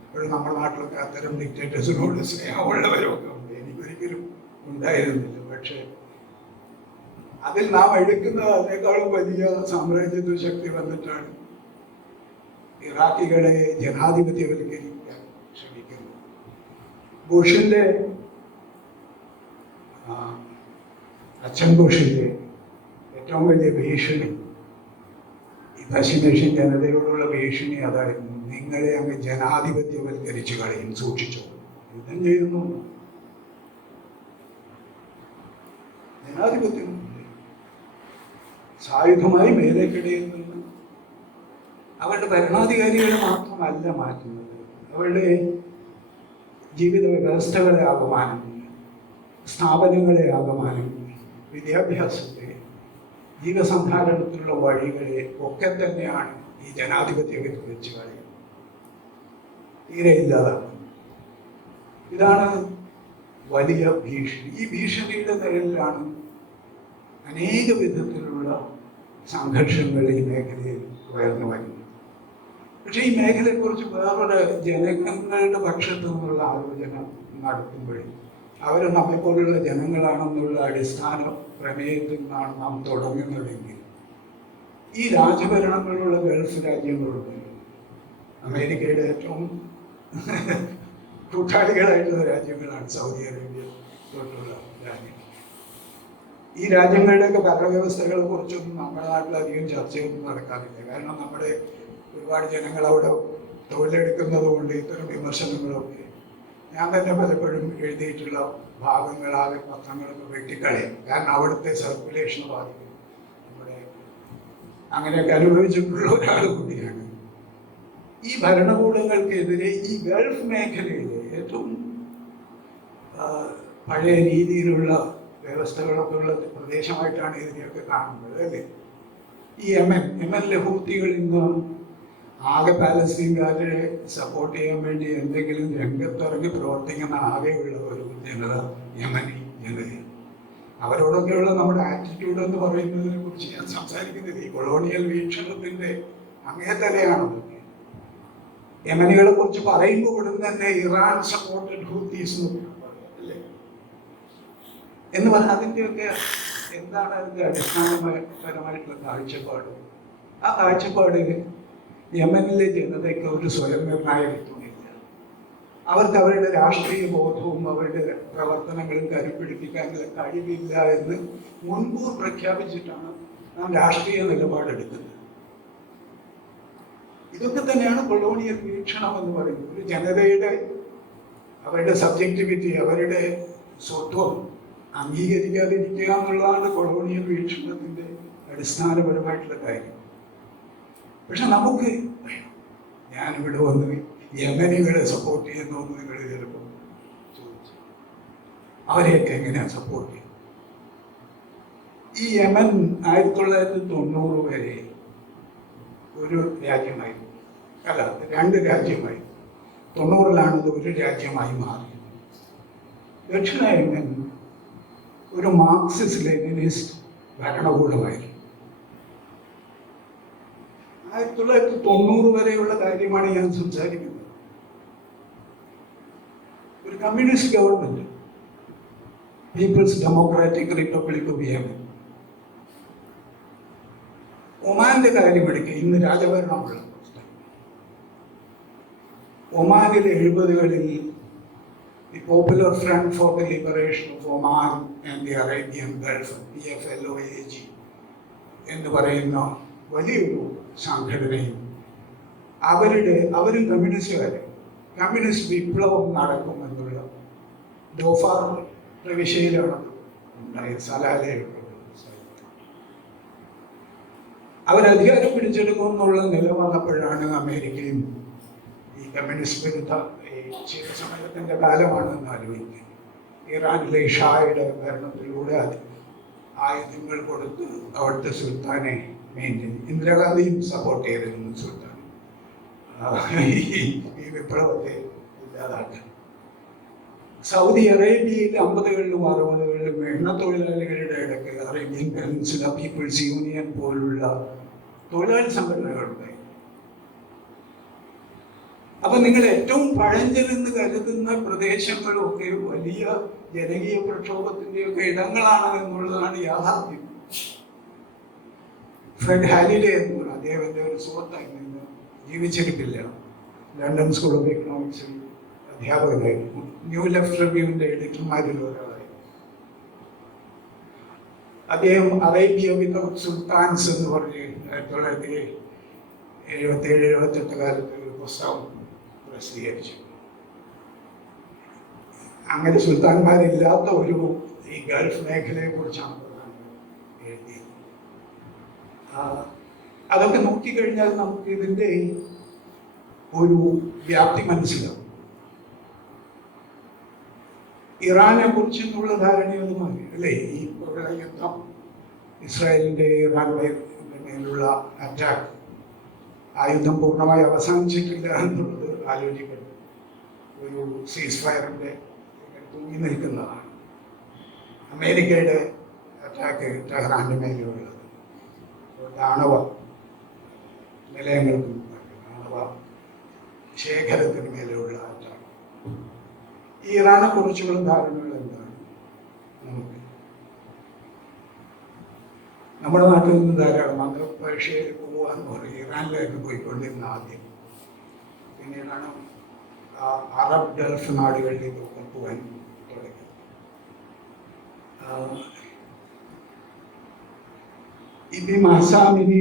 ഇപ്പോൾ നമ്മുടെ നാട്ടിലൊക്കെ അത്തരം ഡിക്റ്റേറ്റേഴ്സിനോട് സ്നേഹമുള്ളവരൊക്കെ ഉണ്ട്. എനിക്കൊരിക്കലും ഉണ്ടായിരുന്നില്ല. പക്ഷേ അതിൽ നാം എടുക്കുന്ന അതിനേക്കാളും വലിയ സാമ്രാജ്യത്വ ശക്തി വന്നിട്ടാണ് ഇറാഖികളെ ജനാധിപത്യവൽക്കരിക്കാൻ ശ്രമിക്കുന്നത്. ബുഷിന്റെ അച്ഛൻ ബുഷിന്റെ ഏറ്റവും വലിയ ഭീഷണി ഈ പശ്ചിമേഷ്യൻ ജനതയോടുള്ള ഭീഷണി അതായിരുന്നു, നിങ്ങളെ അങ്ങ് ജനാധിപത്യവൽക്കരിച്ചു കളയും, സൂക്ഷിച്ചോ. യുദ്ധം ചെയ്യുന്നു. ജനാധിപത്യം സായുധമായി മേലേക്കിടയിൽ നിന്ന് അവരുടെ ഭരണാധികാരികളെ മാത്രമല്ല മാറ്റുന്നത്, അവരുടെ ജീവിത വ്യവസ്ഥകളെ ആകമാനം, സ്ഥാപനങ്ങളെ ആകമാനം, വിദ്യാഭ്യാസത്തെ, ജീവസന്ധാരണത്തിലുള്ള വഴികളെ ഒക്കെ തന്നെയാണ് ഈ ജനാധിപത്യം വെച്ച് കളയുന്നത്. തീരെ ഇല്ലാതാണ്. ഇതാണ് വലിയ ഭീഷണി. ഈ ഭീഷണിയുടെ നിഴലിലാണ് അനേക വിധത്തിലുള്ള സംഘർഷങ്ങൾ ഈ മേഖലയിൽ ഉയർന്നു വരുന്നത്. പക്ഷേ ഈ മേഖലയെക്കുറിച്ച് വേറൊരു ജനങ്ങളുടെ പക്ഷത്തു നിന്നുള്ള ആലോചന നടത്തുമ്പോഴേ അവർ നമ്മെപ്പോലുള്ള ജനങ്ങളാണെന്നുള്ള അടിസ്ഥാന പ്രമേയത്തിൽ നിന്നാണ് നാം തുടങ്ങുന്നതെങ്കിൽ ഈ രാജഭരണങ്ങളുള്ള ഗൾഫ് രാജ്യങ്ങളുണ്ട്, അമേരിക്കയുടെ ഏറ്റവും കൂട്ടാളികളായിട്ടുള്ള രാജ്യങ്ങളാണ് സൗദി അറേബ്യ തൊട്ടുള്ള രാജ്യം. ഈ രാജ്യങ്ങളുടെയൊക്കെ ഭരണവ്യവസ്ഥകളെ കുറിച്ചൊന്നും നമ്മുടെ നാട്ടിൽ അധികം ചർച്ചയൊന്നും നടക്കാറില്ല. കാരണം നമ്മുടെ ഒരുപാട് ജനങ്ങൾ അവിടെ തൊഴിലെടുക്കുന്നത് കൊണ്ട് ഇത്തരം വിമർശനങ്ങളൊക്കെ ഞാൻ തന്നെ പലപ്പോഴും എഴുതിയിട്ടുള്ള ഭാഗങ്ങളാകെ പത്രങ്ങളൊക്കെ വെട്ടിക്കളയും. കാരണം അവിടുത്തെ സർക്കുലേഷൻ ബാധിക്കും. നമ്മുടെ അങ്ങനെയൊക്കെ അനുഭവിച്ചിട്ടുള്ള ഒരാൾ കൂടിയാണ്. ഈ ഭരണകൂടങ്ങൾക്കെതിരെ ഈ ഗൾഫ് മേഖലയിലെ ഏറ്റവും പഴയ രീതിയിലുള്ള വ്യവസ്ഥകളൊക്കെ ഉള്ള പ്രദേശമായിട്ടാണ് ഇതിനെയൊക്കെ കാണുന്നത്, അല്ലേ? ഈ യമനിലെ ഹൂത്തികൾ ഇന്ന് ആകെ പാലസ്തീൻകാരെ സപ്പോർട്ട് ചെയ്യാൻ വേണ്ടി എന്തെങ്കിലും രംഗത്തിറങ്ങി പ്രവർത്തിക്കുന്ന ആകെയുള്ള ഒരു ജനത യമനി ജനതയാണ്. അവരോടൊക്കെയുള്ള നമ്മുടെ ആറ്റിറ്റ്യൂഡ് എന്ന് പറയുന്നതിനെ കുറിച്ച് ഞാൻ സംസാരിക്കുന്നത് ഈ കൊളോണിയൽ വീക്ഷണത്തിന്റെ അങ്ങേതലയാണത്. യമനികളെ കുറിച്ച് പറയുമ്പോൾ ഉടൻ തന്നെ ഇറാൻ സപ്പോർട്ടഡ് ഹൂത്തീസ് അല്ലേ എന്ന് പറഞ്ഞാൽ അതിൻ്റെയൊക്കെ എന്താണ് അതിൻ്റെ അടിസ്ഥാനപരമായിട്ടുള്ള കാഴ്ചപ്പാട്? ആ കാഴ്ചപ്പാട് യമനിലെ ജനതയ്ക്ക് ഒരു സ്വയം നിർണായകത്വമില്ല. അവർക്ക് അവരുടെ രാഷ്ട്രീയ ബോധവും അവരുടെ പ്രവർത്തനങ്ങളും കരുപിടിപ്പിക്കാനുള്ള കഴിവില്ല എന്ന് മുൻകൂർ പ്രഖ്യാപിച്ചിട്ടാണ് നാം രാഷ്ട്രീയ നിലപാടെടുക്കുന്നത്. ഇതൊക്കെ തന്നെയാണ് കൊളോണിയൽ വീക്ഷണം എന്ന് പറയുന്നത്. ഒരു ജനതയുടെ അവരുടെ സബ്ജക്റ്റിവിറ്റി, അവരുടെ സ്വത്വം അംഗീകരിക്കാതിരിക്കുക എന്നുള്ളതാണ് കൊളോണിയൽ വീക്ഷണത്തിന്റെ അടിസ്ഥാനപരമായിട്ടുള്ള കാര്യം. പക്ഷെ നമുക്ക് ഞാനിവിടെ വന്ന് യമനികളെ സപ്പോർട്ട് ചെയ്യുന്നു എന്ന് നിങ്ങൾ ചിലപ്പോൾ ചോദിച്ചു. അവരെയൊക്കെ എങ്ങനെയാണ് സപ്പോർട്ട് ചെയ്യുന്നത്? ഈ യമൻ 1990 വരെ ഒരു രാജ്യമായി, അല്ല 2 രാജ്യമായി. 90-ലാണ് അത് ഒരു രാജ്യമായി മാറിയത്. ദക്ഷിണ യമൻ ഒരു മാർക്സിസ്റ്റ് ലെനിനിസ്റ്റ് ഭരണകൂടമായിരുന്നു. 1990 വരെയുള്ള കാര്യമാണ് ഞാൻ സംസാരിക്കുന്നത്. ഒരു communist government, people's democratic republic of Yemen. ഒമാന്റെ കാര്യം എടുക്കുക, ഇന്ന് രാജഭരണമുള്ള ഒമാനിൽ 70-കളിൽ the popular front for the liberation of Oman and the Arabian Gulf, PFLOAG എന്ന് പറയുന്ന വലിയൊരു സംഘടനയും അവരും കമ്മ്യൂണിസ്റ്റ് വിപ്ലവം നടക്കുമെന്നുള്ള ഡോഫാർ പ്രവിശ്യയിലാണ് ഉണ്ടായത്. സലാലയിലുള്ള അവരധികാരം പിടിച്ചെടുക്കുമെന്നുള്ള നില വന്നപ്പോഴാണ് അമേരിക്കയും ഈ കമ്മ്യൂണിസ്റ്റ് വിരുദ്ധ സമരത്തിന്റെ കാലമാണെന്ന് ആലോചിക്കുന്നത്. ഇറാനിലെ ഷായുടെ ഭരണത്തിലൂടെ ആയുധങ്ങൾ കൊടുത്ത് അവിടുത്തെ സുൽത്താനെ മെയിൻറ്റെയിൻ, ഇന്ദിരാഗാന്ധിയും സപ്പോർട്ട് ചെയ്തിരുന്നു സുൽത്താൻ ഈ വിപ്ലവത്തെ ഇല്ലാതാക്കാൻ. സൗദി അറേബ്യയിൽ 50-കളിലും 60-കളിലും എണ്ണ തൊഴിലാളികളുടെ ഇടയ്ക്ക് അറേബ്യൻ പെനിൻസുല പീപ്പിൾസ് യൂണിയൻ പോലുള്ള തൊഴിലാളി സംഘടനകളുണ്ടായി. അപ്പൊ നിങ്ങൾ ഏറ്റവും പഴഞ്ചനെന്ന് കരുതുന്ന പ്രദേശങ്ങളൊക്കെ വലിയ ജനകീയ പ്രക്ഷോഭത്തിന്റെയൊക്കെ ഇടങ്ങളാണ് എന്നുള്ളതാണ് യാഥാർത്ഥ്യം. ഫ്രെഡ് ഹാലിഡേ എന്ന് പറഞ്ഞാൽ അദ്ദേഹത്തിന്റെ ഒരു സുഹൃത്തായി നിന്ന് ജീവിച്ചിരിപ്പില്ല. ലണ്ടൻ സ്കൂൾ ഓഫ് എക്കണോമിക്സിൽ അധ്യാപകനായിരുന്നു. ന്യൂ ലെഫ്റ്റ് റിവ്യൂവിന്റെ എഡിറ്റർമാരിൽ ഒരാളായി. അദ്ദേഹം അറേബ്യ വിത്തൗട്ട് സുൽത്താൻസ് എന്ന് പറഞ്ഞ് 1977-78 കാലത്ത് ഒരു പുസ്തകം പ്രസിദ്ധീകരിച്ചു. അങ്ങനെ സുൽത്താൻമാരില്ലാത്ത ഒരു ഈ ഗൾഫ് മേഖലയെ കുറിച്ചാണ് എഴുതിയത്. അതൊക്കെ നോക്കിക്കഴിഞ്ഞാൽ നമുക്ക് ഇതിൻ്റെ ഒരു വ്യാപ്തി മനസ്സിലാവും. ഇറാനെ കുറിച്ചെന്നുള്ള ധാരണയൊന്നും മതി അല്ലേ? ഈ യുദ്ധം, ഇസ്രായേലിൻ്റെ ഇറാന്റെ മേലുള്ള അറ്റാക്ക്, ആ യുദ്ധം പൂർണ്ണമായി അവസാനിച്ചിട്ടില്ല എന്നുള്ളത് ആലോചിക്കണം. ഒരു സീസ് ഫയറിൻ്റെ തൂങ്ങി നിൽക്കുന്നതാണ്. അമേരിക്കയുടെ അറ്റാക്ക് ടെഹ്റാന്റെ മേലെയുള്ളത്, ആണവ നിലയങ്ങൾക്കും ആണവ ശേഖരത്തിന് മേലെയുള്ള അറ്റാക്ക്. ഈ ഇറാനെ കുറിച്ചുള്ള ധാരണകൾ എന്താണ്? നമുക്ക് നമ്മുടെ നാട്ടിൽ നിന്ന് ധാരാളം മന്ത്രപരീക്ഷയിൽ പോവാന്ന് പറയും. ഇറാനിലേക്ക് പോയിക്കൊണ്ടിരുന്ന ആദ്യം, പിന്നീടാണ് അറബ് ഗൾഫ് നാടുകളിലേക്കൊക്കെ പോകാൻ തുടങ്ങി. ഇബി മഹസാമിനി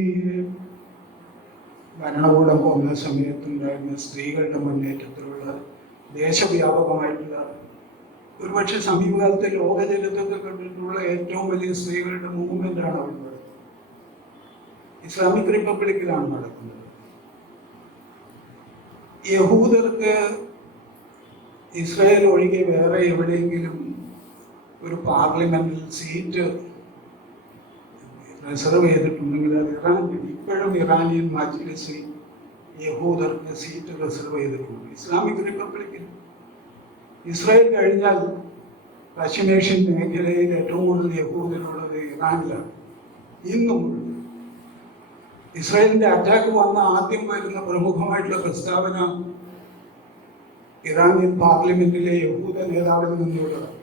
ഭരണകൂടം പോകുന്ന സമയത്തുണ്ടായിരുന്ന സ്ത്രീകളുടെ മുന്നേറ്റത്തിലുള്ള ദേശവ്യാപകമായിട്ടുള്ള, ഒരുപക്ഷെ സമീപകാലത്തെ ലോകചരിത്രത്തിൽ കണ്ടിട്ടുള്ള ഏറ്റവും വലിയ സ്ത്രീകളുടെ മൂവ്മെന്റാണ് അവിടെ നടക്കുന്നത്. ഇസ്ലാമിക് റിപ്പബ്ലിക്കിലാണ് നടക്കുന്നത്. യഹൂദർക്ക് ഇസ്രായേൽ ഒഴികെ വേറെ എവിടെയെങ്കിലും ഒരു പാർലമെന്റിൽ സീറ്റ് റിസർവ് ചെയ്തിട്ടുണ്ടെങ്കിൽ അത് ഇറാനിൽ. ഇപ്പോഴും ഇറാനിയൻ മജ്ലിസിൽ യഹൂദർക്ക് സീറ്റ് റിസർവ് ചെയ്തിട്ടുണ്ട്. ഇസ്ലാമിക് റിപ്പബ്ലിക്കിൽ ഇസ്രായേൽ കഴിഞ്ഞാൽ പശ്ചിമേഷ്യൻ മേഖലയിൽ ഏറ്റവും കൂടുതൽ യഹൂദരുള്ളത് ഇറാനിലാണ്. ഇന്നും ഇസ്രായേലിന്റെ അറ്റാക്ക് വന്ന ആദ്യം വരുന്ന പ്രമുഖമായിട്ടുള്ള പ്രസ്താവന ഇറാനിയൻ പാർലമെന്റിലെ യഹൂദ നേതാവിൽ നിന്നുള്ളതാണ്.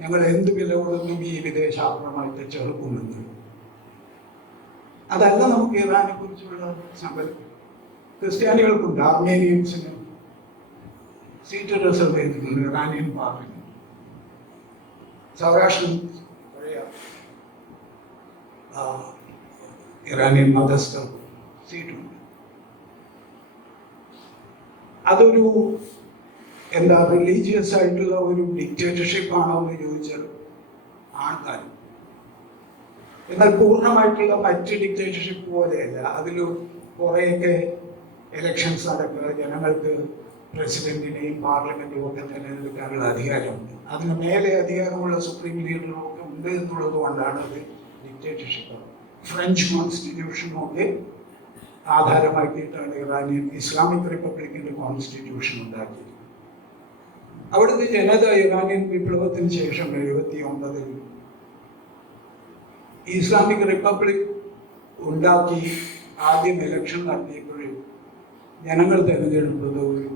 ഞങ്ങൾ എന്ത് വില കൊടുത്തും ഈ വിദേശാക്രമണത്തെ ചെറുക്കുമെന്ന്. അതല്ല നമുക്ക് ഇറാനെ കുറിച്ചുള്ള സങ്കല്പം. ക്രിസ്ത്യാനികൾക്കുണ്ട്, ആർമേനിയൻസിന് സീറ്റ് റിസർവ് ചെയ്തിട്ടുണ്ട് ഇറാനിയൻ പാർലമെന്റ്. സൗരാഷ്ട്രൻ പഴയ ഇറാനിയൻ മതസ്ഥർ സീറ്റുണ്ട്. അതൊരു എന്താ റിലീജിയസ് ആയിട്ടുള്ള ഒരു ഡിക്റ്റേറ്റർഷിപ്പ് ആണോ എന്ന് ചോദിച്ചാൽ ആൾക്കാർ. എന്നാൽ പൂർണ്ണമായിട്ടുള്ള മറ്റ് ഡിക്റ്റേറ്റർഷിപ്പ് പോലെയല്ല. അതിൽ കുറേയൊക്കെ എലക്ഷൻസ് നടക്കുക, ജനങ്ങൾക്ക് പ്രസിഡന്റിനെയും പാർലമെന്റും ഒക്കെ തിരഞ്ഞെടുക്കാനുള്ള അധികാരമുണ്ട്. അതിന് മേലെ അധികാരമുള്ള സുപ്രീം ലീഡറും ഒക്കെ ഉണ്ട് എന്നുള്ളത് കൊണ്ടാണ് അത് ഡിക്റ്റേറ്റർഷിപ്പ്. ഫ്രഞ്ച് കോൺസ്റ്റിറ്റ്യൂഷനും ഒക്കെ ആധാരമാക്കിയിട്ടാണ് ഇറാനിയൻ ഇസ്ലാമിക് റിപ്പബ്ലിക്കിന്റെ കോൺസ്റ്റിറ്റ്യൂഷൻ ഉണ്ടാക്കിയത്. അവിടുത്തെ ജനത ഇറാനിയൻ വിപ്ലവത്തിന് ശേഷം 79-ൽ ഇസ്ലാമിക് റിപ്പബ്ലിക് ഉണ്ടാക്കി ആദ്യം ഇലക്ഷൻ നടത്തിയപ്പോഴും ജനങ്ങൾ തിരഞ്ഞെടുത്തത് ഒരു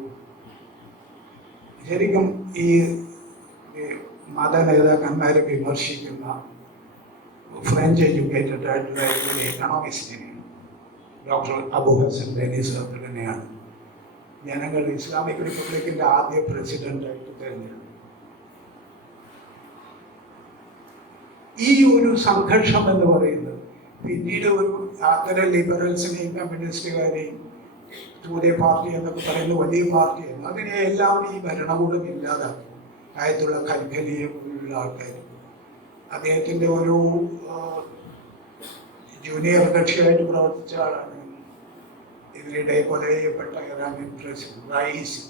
ശരിക്കും ഈ മത നേതാക്കന്മാരെ വിമർശിക്കുന്ന ഫ്രഞ്ച് എഡ്യൂക്കേറ്റഡ് ആയിട്ടുള്ള ഒരു എക്കണോമിസ്റ്റിനെയാണ്, ഡോക്ടർ അബു ഹസൻ തന്നെയാണ് ജനങ്ങൾ ഇസ്ലാമിക് റിപ്പബ്ലിക്കിന്റെ ആദ്യ പ്രസിഡന്റായിട്ട് തിരഞ്ഞെടുത്തു. ഈ ഒരു സംഘർഷം എന്ന് പറയുന്നത് പിന്നീട് ഒരു അത്തരം ലിബറൽസിനെയും കമ്മ്യൂണിസ്റ്റുകാരെയും ടൂഡേ പാർട്ടി എന്നൊക്കെ പറയുന്ന വലിയ പാർട്ടിയായിരുന്നു. അതിനെയെല്ലാം ഈ ഭരണകൂടം ഇല്ലാതാക്കി. ആയത്തുള്ള ഖൽഖലിയെ പോലുള്ള ആൾക്കാർ, അദ്ദേഹത്തിന്റെ ഒരു ജൂനിയർ കക്ഷിയായിട്ട് പ്രവർത്തിച്ച ആളാണ് ഇതിനിടെ കൊല ചെയ്യപ്പെട്ട ഇറാനിയൻ പ്രസിഡന്റ് റയീസി.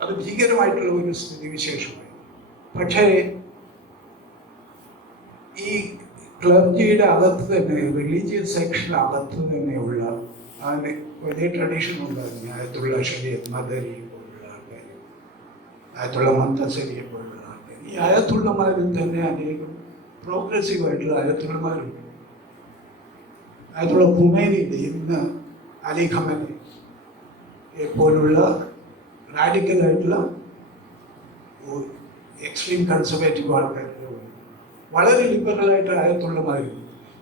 അത് ഭീകരമായിട്ടുള്ള ഒരു സ്ഥിതിവിശേഷമായി. പക്ഷേ ഈ ക്ലർജിയുടെ അകത്ത് തന്നെ, റിലീജിയസ് സെക്ഷന് അകത്ത് തന്നെയുള്ള അതിന് വലിയ ട്രഡീഷൻ ഉണ്ടായിരുന്നു. ആയത്തുള്ള ശരീഅത്ത് മദരിയെ പോലുള്ള ആൾക്കാർ, ആയത്തുള്ള മുന്തസരിയെ പോലുള്ള ആൾക്കാർ. ഈ ആയത്തുള്ളമാരിൽ തന്നെ അനേകം പ്രോഗ്രസീവായിട്ടുള്ള ആയത്തുള്ളമാരുണ്ട്. ആയത്തുള്ള ഖുമൈനിയുടെ, ഇന്ന് അലി ഖമനി പോലുള്ള റാഡിക്കലായിട്ടുള്ള എക്സ്ട്രീം കൺസർവേറ്റീവ് ആൾക്കാരുടെ വളരെ ലിബറലായിട്ട് ആയത്തുള്ളമാരും.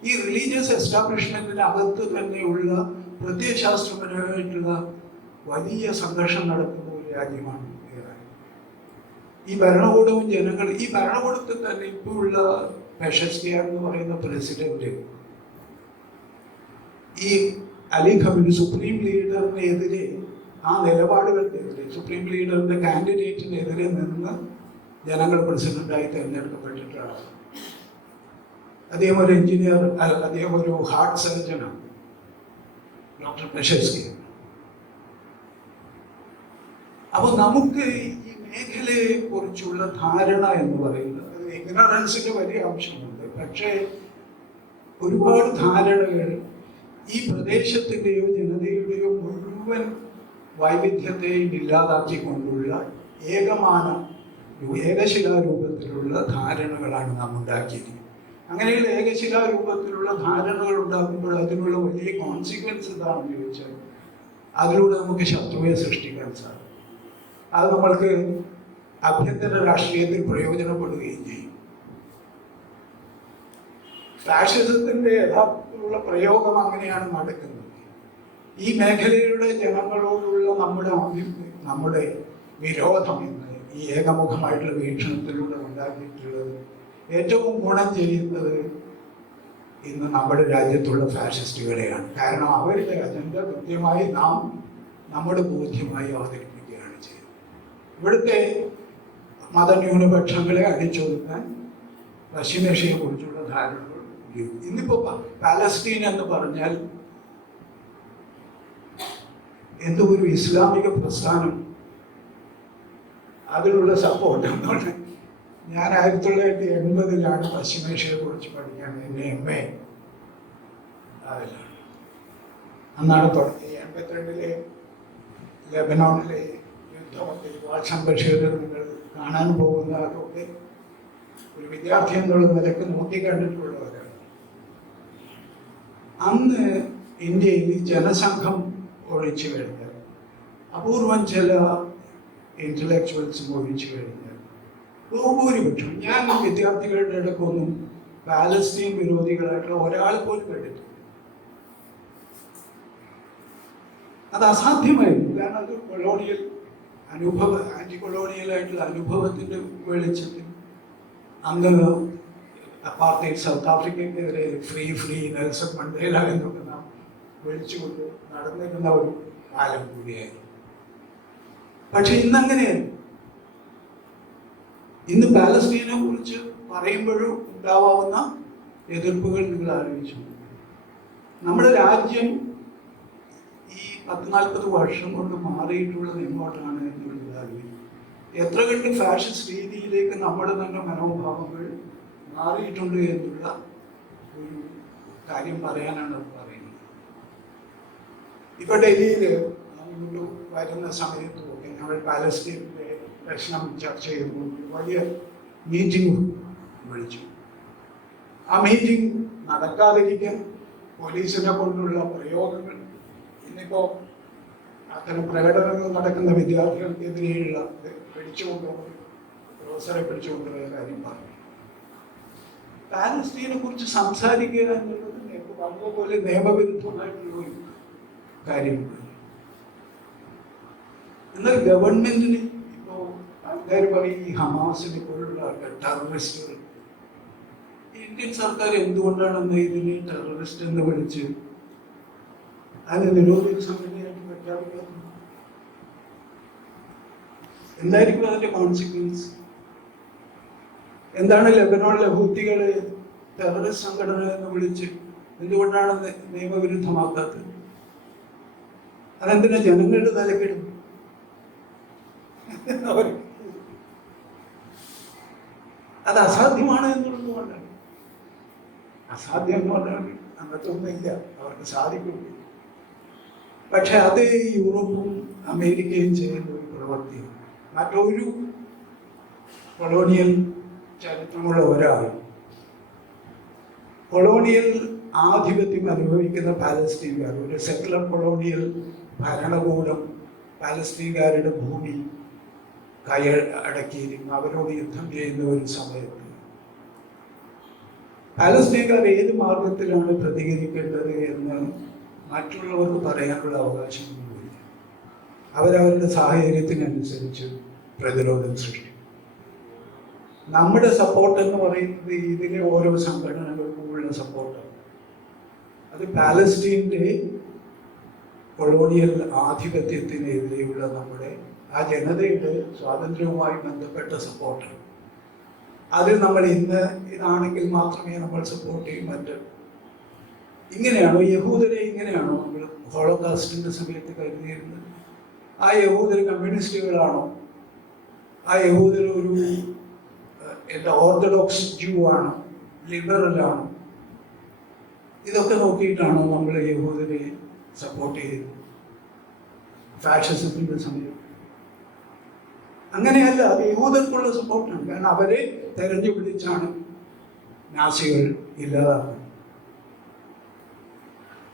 ഈ റിലീജിയസ് എസ്റ്റാബ്ലിഷ്മെന്റിന് അകത്ത് തന്നെയുള്ള പ്രത്യയശാസ്ത്രപരമായിട്ടുള്ള വലിയ സംഘർഷം നടക്കുന്ന ഒരു രാജ്യമാണ് ഇറാൻ. ഈ ഭരണകൂടവും ജനങ്ങൾ, ഈ ഭരണകൂടത്തിൽ തന്നെ ഇപ്പോഴുള്ള പെഷസ്കിയാൻ എന്ന് പറയുന്ന പ്രസിഡന്റ് ഈ അലി ഖമനി സുപ്രീം ലീഡറിനെതിരെ, ആ നിലപാടുകൾക്കെതിരെ, സുപ്രീം ലീഡറിന്റെ കാൻഡിഡേറ്റിനെതിരെ നിന്ന് ജനങ്ങൾ പ്രസിഡന്റായി തിരഞ്ഞെടുക്കപ്പെട്ടിട്ടാണ്. അദ്ദേഹം ഒരു എഞ്ചിനീയർ, അദ്ദേഹം ഒരു ഹാർട്ട് സർജനാണ്, ഡോക്ടർ പെഷസ്കി. അപ്പോൾ നമുക്ക് ഈ മേഖലയെ കുറിച്ചുള്ള ധാരണ എന്ന് പറയുന്നത് ഇഗ്നറൻസിന്റെ വലിയ ആവശ്യമുണ്ട്. പക്ഷേ ഒരുപാട് ധാരണകൾ ഈ പ്രദേശത്തിൻ്റെയോ ജനതയുടെയോ മുഴുവൻ വൈവിധ്യത്തെയും ഇല്ലാതാക്കിക്കൊണ്ടുള്ള ഏകശിലാരൂപത്തിലുള്ള ധാരണകളാണ് നാം ഉണ്ടാക്കിയിരിക്കുന്നത്. അങ്ങനെയുള്ള ഏകശിലാരൂപത്തിലുള്ള ധാരണകൾ ഉണ്ടാക്കുമ്പോൾ അതിനുള്ള വലിയ കോൺസിക്വൻസ് എന്താണെന്ന് ചോദിച്ചാൽ അതിലൂടെ നമുക്ക് ശത്രുവെ സൃഷ്ടിക്കാൻ സാധിക്കും. അത് നമ്മൾക്ക് ആഭ്യന്തര രാഷ്ട്രീയത്തിൽ പ്രയോജനപ്പെടുകയും ചെയ്യും. ഫാഷിസത്തിന്റെ യഥാർത്ഥത്തിലുള്ള പ്രയോഗം അങ്ങനെയാണ് നടക്കുന്നത്. ഈ മേഖലയുടെ ജനങ്ങളോടുള്ള നമ്മുടെ വിരോധം ഇന്ന് ഈ ഏകമുഖമായിട്ടുള്ള വീക്ഷണത്തിലൂടെ ഉണ്ടാക്കിയിട്ടുള്ളത് ഏറ്റവും ഗുണം ചെയ്യുന്നത് ഇന്ന് നമ്മുടെ രാജ്യത്തുള്ള ഫാഷിസ്റ്റുകളെയാണ്. കാരണം അവരുടെ അജണ്ട കൃത്യമായി നാം നമ്മുടെ ബോധ്യമായി അവതരിപ്പിക്കുകയാണ് ചെയ്യുന്നത്. ഇവിടുത്തെ മതന്യൂനപക്ഷങ്ങളെ അടിച്ചൊതുക്കാൻ പശ്ചിമേഷ്യയെ കുറിച്ചുള്ള ധാരണകൾ. ഇന്നിപ്പോ പാലസ്തീൻ എന്ന് പറഞ്ഞാൽ എന്തോ ഒരു ഇസ്ലാമിക പ്രസ്ഥാനം, അതിനുള്ള സപ്പോർട്ട് എന്നുള്ള. ഞാൻ 1980 പശ്ചിമേഷ്യയെ കുറിച്ച് പഠിക്കാൻ എൻ്റെ MA അതിലാണ്. അന്നാണ് തുടങ്ങി. 82 ലെബനോണിലെ യുദ്ധമൊക്കെ വാൾസം ബഷീർ നിങ്ങൾ കാണാൻ പോകുന്ന അതൊക്കെ ഒരു വിദ്യാർത്ഥി എന്നുള്ള നിലക്ക് നോക്കിക്കണ്ടിട്ടുള്ളവരാണ്. അന്ന് ഇന്ത്യയിൽ ജനസംഘം ഒഴിച്ചു കഴിഞ്ഞാൽ, അപൂർവം ചില ഇന്റലക്ച്വൽസും ഒഴിച്ചു കഴിഞ്ഞാൽ ബഹുഭൂരിപക്ഷം, ഞാൻ വിദ്യാർത്ഥികളുടെ ഇടയ്ക്കൊന്നും പാലസ്തീൻ വിരോധികളായിട്ടുള്ള ഒരാൾ പോലും കേട്ടിട്ടില്ല. അത് അസാധ്യമായിരുന്നു. കാരണം അത് കൊളോണിയൽ ആന്റി കൊളോണിയലായിട്ടുള്ള അനുഭവത്തിന്റെ വെളിച്ചത്തിൽ അന്ന് അപ്പാർട്ടൈഡ് സൗത്ത് ആഫ്രിക്കയ്ക്കെതിരെ ഫ്രീ നെൽസൺ മണ്ടേല എന്നൊക്കെ നാം വിളിച്ചുകൊണ്ട് നടന്നിരുന്ന ഒരു കാലം കൂടിയായിരുന്നു. പക്ഷെ ഇന്നങ്ങനെയല്ല. ഇന്ന് പാലസ്തീനെ കുറിച്ച് പറയുമ്പോഴും ഉണ്ടാവാവുന്ന എതിർപ്പുകൾ നിങ്ങൾ ആലോചിച്ചു. നമ്മുടെ രാജ്യം ഈ 40-40 വർഷം കൊണ്ട് മാറിയിട്ടുള്ളത് എങ്ങോട്ടാണ് എന്നുള്ളത് ആലോചിക്കും. എത്ര കണ്ട് ഫാഷിസ്റ്റ് രീതിയിലേക്ക് നമ്മുടെ തന്നെ മനോഭാവങ്ങൾ മാറിയിട്ടുണ്ട് എന്നുള്ള ഒരു കാര്യം പറയാനാണ് പറയുന്നത്. ഇപ്പൊ ഡൽഹിയിൽ വരുന്ന സമയത്തുമൊക്കെ ഞങ്ങൾ പാലസ്തീനിലെ പ്രശ്നം ചർച്ച ചെയ്തുകൊണ്ട് വലിയ മീറ്റിംഗ് വിളിച്ചു. ആ മീറ്റിംഗ് നടക്കാതിരിക്കാൻ പോലീസിനെ കൊണ്ടുള്ള പ്രയോഗങ്ങൾ, ഇന്നിപ്പോ അത്തരം പ്രകടനങ്ങൾ നടക്കുന്ന വിദ്യാർത്ഥികൾക്കെതിരെയുള്ള പ്രൊഫസറെ പിടിച്ചുകൊണ്ടുപോയ കാര്യം പറഞ്ഞു. പാലസ്തീനെ കുറിച്ച് സംസാരിക്കുക എന്നുള്ളത് പറഞ്ഞപോലെ നിയമവിരുദ്ധമായിട്ടുള്ള ഒരു കാര്യമാണ്. എന്നാൽ ഗവൺമെന്റിന് ഇപ്പോ ആൾക്കാർ പറയും ഈ ഹമാസിനെ പോലുള്ള ടെററിസ്റ്റുകൾ, ഇന്ത്യൻ സർക്കാർ എന്തുകൊണ്ടാണെന്ന് ഇതിനെ ടെററിസ്റ്റ് എന്ന് വിളിച്ച് അതിന് നിരോധിത സംഘടനയായിട്ട് പ്രഖ്യാപിക്കുന്നത്? എന്തായിരിക്കും അതിന്റെ കോൺസിക്വൻസ്? എന്താണ് ലെബനോണിലെ ഹൂത്തികളെ ടെററിസ്റ്റ് സംഘടന എന്ന് വിളിച്ച് എന്തുകൊണ്ടാണ് നിയമവിരുദ്ധമാക്കാത്തത്? അതെന്തിനാ ജനങ്ങളുടെ തലക്കിടും? അത് അസാധ്യമാണ് എന്നുള്ളത് കൊണ്ടാണ്. അസാധ്യം എന്ന് പറഞ്ഞാൽ അങ്ങനത്തെ ഒന്നുമില്ല, അവർക്ക് സാധിക്കില്ല. പക്ഷെ അത് യൂറോപ്പും അമേരിക്കയും ചെയ്യുന്ന ഒരു പ്രവൃത്തിയാണ്. മറ്റൊരു കൊളോണിയൽ ചരിത്രമുള്ള ഒരാൾ കൊളോണിയൽ ആധിപത്യം അനുഭവിക്കുന്ന പാലസ്തീൻകാർ, ഒരു സെക്കുലർ കൊളോണിയൽ ഭരണകൂടം പാലസ്തീൻകാരുടെ ഭൂമി കൈയടക്കിയിരിക്കുന്ന, അവരോട് യുദ്ധം ചെയ്യുന്ന ഒരു സമയത്ത് പാലസ്തീൻകാർ ഏത് മാർഗത്തിലാണ് പ്രതികരിക്കേണ്ടത് എന്ന് മറ്റുള്ളവർക്ക് പറയാനുള്ള അവകാശമൊന്നുമില്ല. അവരവരുടെ സാഹചര്യത്തിനനുസരിച്ച് പ്രതിരോധം സൃഷ്ടിക്കും. നമ്മുടെ സപ്പോർട്ട് എന്ന് പറയുന്നത് ഇതിലെ ഓരോ സംഘടനകൾക്കുമുള്ള സപ്പോർട്ടാണ്. അത് പാലസ്തീൻ്റെ കൊളോണിയൽ ആധിപത്യത്തിനെതിരെയുള്ള നമ്മുടെ ആ ജനതയുടെ സ്വാതന്ത്ര്യവുമായി ബന്ധപ്പെട്ട സപ്പോർട്ടാണ്. അതിൽ നമ്മൾ ഇന്ന് ഇതാണെങ്കിൽ മാത്രമേ നമ്മൾ സപ്പോർട്ട് ചെയ്യും. മറ്റ് ഇങ്ങനെയാണോ യഹൂദരെ ഇങ്ങനെയാണോ നമ്മൾ ഹോളോകാസ്റ്റിന്റെ സമയത്ത് കരുതിയിരുന്നത്? ആ യഹൂദർ കമ്മ്യൂണിസ്റ്റുകളാണോ? ആ യഹൂദർ ഒരു എന്താ ഓർത്തഡോക്സ് ജൂ ആണോ? ലിബറൽ ആണോ? ഇതൊക്കെ നോക്കിയിട്ടാണോ നമ്മൾ യഹൂദരെ സപ്പോർട്ട് ചെയ്തത് ഫാഷിസത്തിന്റെ സമയം? അങ്ങനെയല്ല, അത് യഹൂദർക്കുള്ള സപ്പോർട്ടാണ്. കാരണം അവരെ തെരഞ്ഞു പിടിച്ചാണ് നാസികൾ ഇല്ലാതാക്കുന്നത്.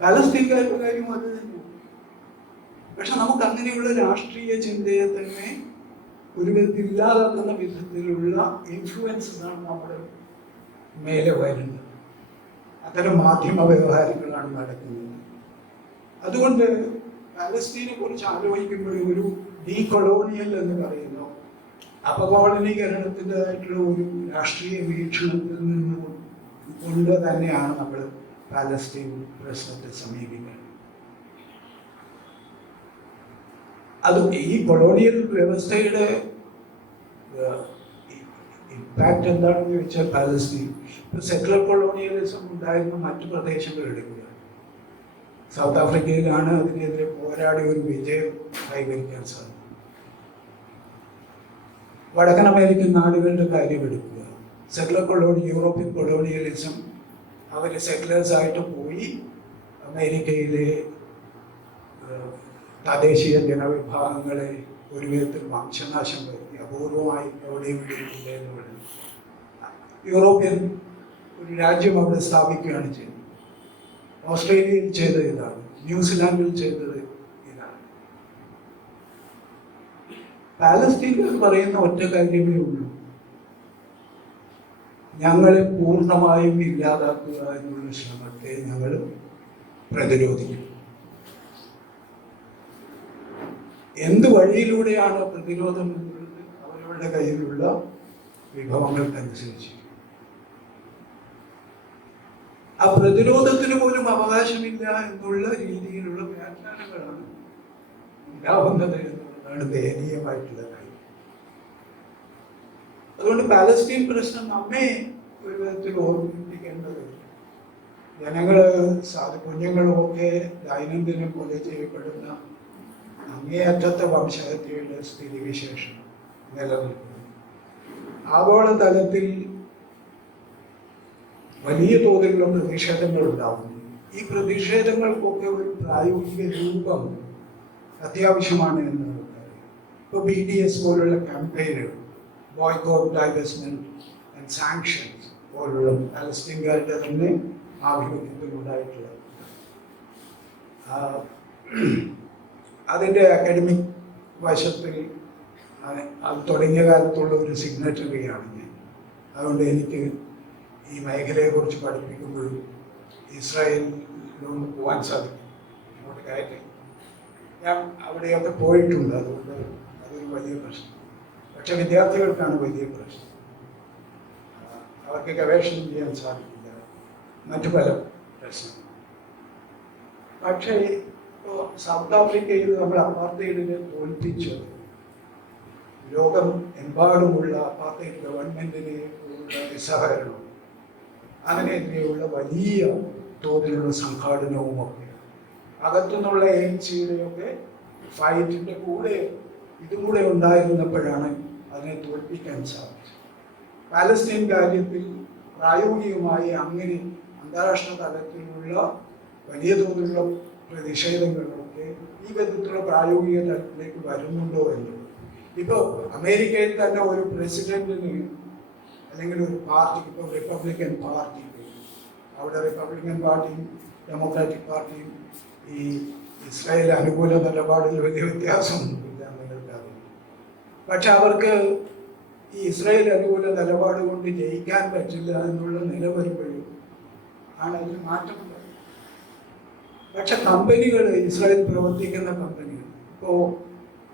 പാലസ്തീൻകാരുടെ കാര്യം അത് തന്നെ. പക്ഷെ നമുക്ക് അങ്ങനെയുള്ള രാഷ്ട്രീയ ചിന്തയെ തന്നെ ഒരു വിധത്തിൽ ഇല്ലാതാക്കുന്ന വിധത്തിലുള്ള ഇൻഫ്ലുവൻസസ് ആണ് നമ്മുടെ മേലെ വരുന്നത്. അത്തരം മാധ്യമ വ്യവഹാരങ്ങളാണ് നടക്കുന്നത്. അതുകൊണ്ട് പാലസ്തീനെ കുറിച്ച് ആലോചിക്കുമ്പോൾ ഒരു ഡീകൊളോണിയൽ എന്ന് പറയുന്നു അപകോളനീകരണത്തിൻ്റെതായിട്ടുള്ള ഒരു രാഷ്ട്രീയ വീക്ഷണത്തിൽ നിന്ന് കൊണ്ട് തന്നെയാണ് നമ്മൾ പാലസ്തീൻ പ്രശ്നത്തെ സമീപിക്കുന്നത്. അത് ഈ കൊളോണിയൽ വ്യവസ്ഥയുടെ ഇമ്പാക്റ്റ് എന്താണെന്ന് ചോദിച്ചാൽ പാലസ്തീൻ സെക്കുലർ കൊളോണിയലിസം ഉണ്ടായിരുന്ന മറ്റു പ്രദേശങ്ങൾ എടുക്കുക. സൗത്ത് ആഫ്രിക്കയിലാണ് അതിനെതിരെ പോരാടി ഒരു വിജയം കൈവരിക്കാൻ സാധിക്കും. വടക്കൻ അമേരിക്കൻ നാടുകളുടെ കാര്യം എടുക്കുക. സെക്കുലർ യൂറോപ്യൻ കൊളോണിയലിസം അവർ സെക്കുലേഴ്സ് ആയിട്ട് പോയി അമേരിക്കയിലെ തദ്ദേശീയ ജനവിഭാഗങ്ങളെ ഒരു വിധത്തിൽ വംശനാശം വരുത്തി. അപൂർവമായി എവിടെയും എന്ന് പറയുന്നത് യൂറോപ്യൻ ഒരു രാജ്യം അവിടെ സ്ഥാപിക്കുകയാണ് ചെയ്തത്. ഓസ്ട്രേലിയയിൽ ചെയ്തത് ഇതാണ്, ന്യൂസിലാൻഡിൽ ചെയ്തത് ഇതാണ്. പാലസ്തീൻകാർ പറയുന്ന ഒറ്റ കാര്യമേ ഉള്ളൂ, ഞങ്ങളെ പൂർണ്ണമായും ഇല്ലാതാക്കുക എന്നുള്ള ശ്രമത്തെ ഞങ്ങൾ പ്രതിരോധിക്കും. എന്ത് വഴിയിലൂടെയാണ് പ്രതിരോധം എന്നുള്ളത് അവരവരുടെ കയ്യിലുള്ള വിഭവങ്ങൾക്കനുസരിച്ച്. ആ പ്രതിരോധത്തിന് പോലും അവകാശമില്ല എന്നുള്ള രീതിയിലുള്ള വ്യാഖ്യാനങ്ങളാണ് ഉണ്ടാവുന്നത് എന്നുള്ളതാണ് ദയനീയമായിട്ടുള്ള കാര്യം. അതുകൊണ്ട് പാലസ്തീൻ പ്രശ്നം നമ്മെ ഒരു വിധത്തിൽ ഓർമ്മിപ്പിക്കേണ്ടത് കുഞ്ഞുങ്ങളൊക്കെ ദൈനംദിനം കൊല ചെയ്യപ്പെടുന്ന അങ്ങേയറ്റത്തെ വംശഹത്യയുടെ സ്ഥിതിവിശേഷം നിലനിൽക്കുന്നു. ആഗോളതലത്തിൽ വലിയ തോതിലുള്ള പ്രതിഷേധങ്ങൾ ഉണ്ടാകുന്നു. ഈ പ്രതിഷേധങ്ങൾക്കൊക്കെ ഒരു പ്രായോഗിക രൂപം അത്യാവശ്യമാണ് എന്ന് നമുക്കറിയാം. ഇപ്പോൾ BDS പോലുള്ള ക്യാമ്പയിനുകൾ, ബോയ്കോട്ട്, ഡൈവെസ്റ്റ്മെന്റ് ആൻഡ് സാങ്ഷൻസ് പോലുള്ള പാലസ്തീൻകാരുടെ തന്നെ ആഭിമുഖ്യത്തിലുണ്ടായിട്ടുള്ള അതിൻ്റെ അക്കാഡമിക് വശത്തിൽ അത് തുടങ്ങിയ കാലത്തുള്ള ഒരു സിഗ്നറ്ററിയാണ് ഞാൻ. അതുകൊണ്ട് എനിക്ക് ഈ മേഖലയെക്കുറിച്ച് പഠിപ്പിക്കുമ്പോഴും ഇസ്രായേലിലൊന്ന് പോകാൻ സാധിക്കും. അങ്ങോട്ട് കയറ്റി ഞാൻ അവിടെയൊക്കെ പോയിട്ടുണ്ട്. അതുകൊണ്ട് അതൊരു വലിയ പ്രശ്നം. പക്ഷെ വിദ്യാർത്ഥികൾക്കാണ് വലിയ പ്രശ്നം. അവർക്ക് ഗവേഷണം ചെയ്യാൻ സാധിക്കില്ല, മറ്റു പല പ്രശ്നങ്ങൾ. പക്ഷേ ഇപ്പോൾ സൗത്ത് ആഫ്രിക്കയിൽ നമ്മൾ അപ്പാർത്തൈഡിനെ തോൽപ്പിച്ചത് ലോകം എമ്പാടുമുള്ള അപ്പാർത്തൈഡ് ഗവൺമെന്റിനെ നിസ്സഹകരണം, അതിനെതിരെയുള്ള വലിയ തോതിലുള്ള സംഘാടനവും ഒക്കെ അകത്തുനിന്നുള്ള ANC-യുടെയൊക്കെ ഫൈറ്റിന്റെ കൂടെ ഇതും കൂടെ ഉണ്ടായിരുന്നപ്പോഴാണ് അതിനെ തോൽപ്പിക്കാൻ സാധിച്ചത്. പാലസ്തീൻ കാര്യത്തിൽ പ്രായോഗികമായി അങ്ങനെ അന്താരാഷ്ട്ര തലത്തിലുള്ള വലിയ തോതിലുള്ള പ്രതിഷേധങ്ങളൊക്കെ ഈ വിധത്തിലുള്ള പ്രായോഗിക തലത്തിലേക്ക് വരുന്നുണ്ടോ എന്നുള്ളത്. ഇപ്പോൾ അമേരിക്കയിൽ തന്നെ ഒരു പ്രസിഡന്റിന് അല്ലെങ്കിൽ ഒരു പാർട്ടിക്ക്, ഇപ്പോൾ റിപ്പബ്ലിക്കൻ പാർട്ടി, അവിടെ റിപ്പബ്ലിക്കൻ പാർട്ടിയും ഡെമോക്രാറ്റിക് പാർട്ടിയും ഈ ഇസ്രായേൽ അനുകൂല നിലപാടിൽ വലിയ വ്യത്യാസമൊന്നുമില്ല നിങ്ങൾക്കറിയാം. പക്ഷെ അവർക്ക് ഈ ഇസ്രായേൽ അനുകൂല നിലപാട് കൊണ്ട് ജയിക്കാൻ പറ്റില്ല എന്നുള്ള നില വരുമ്പോഴും ആണ് അതിന് മാറ്റമുള്ളത്. പക്ഷെ കമ്പനികൾ, ഇസ്രായേൽ പ്രവർത്തിക്കുന്ന കമ്പനികൾ, ഇപ്പോൾ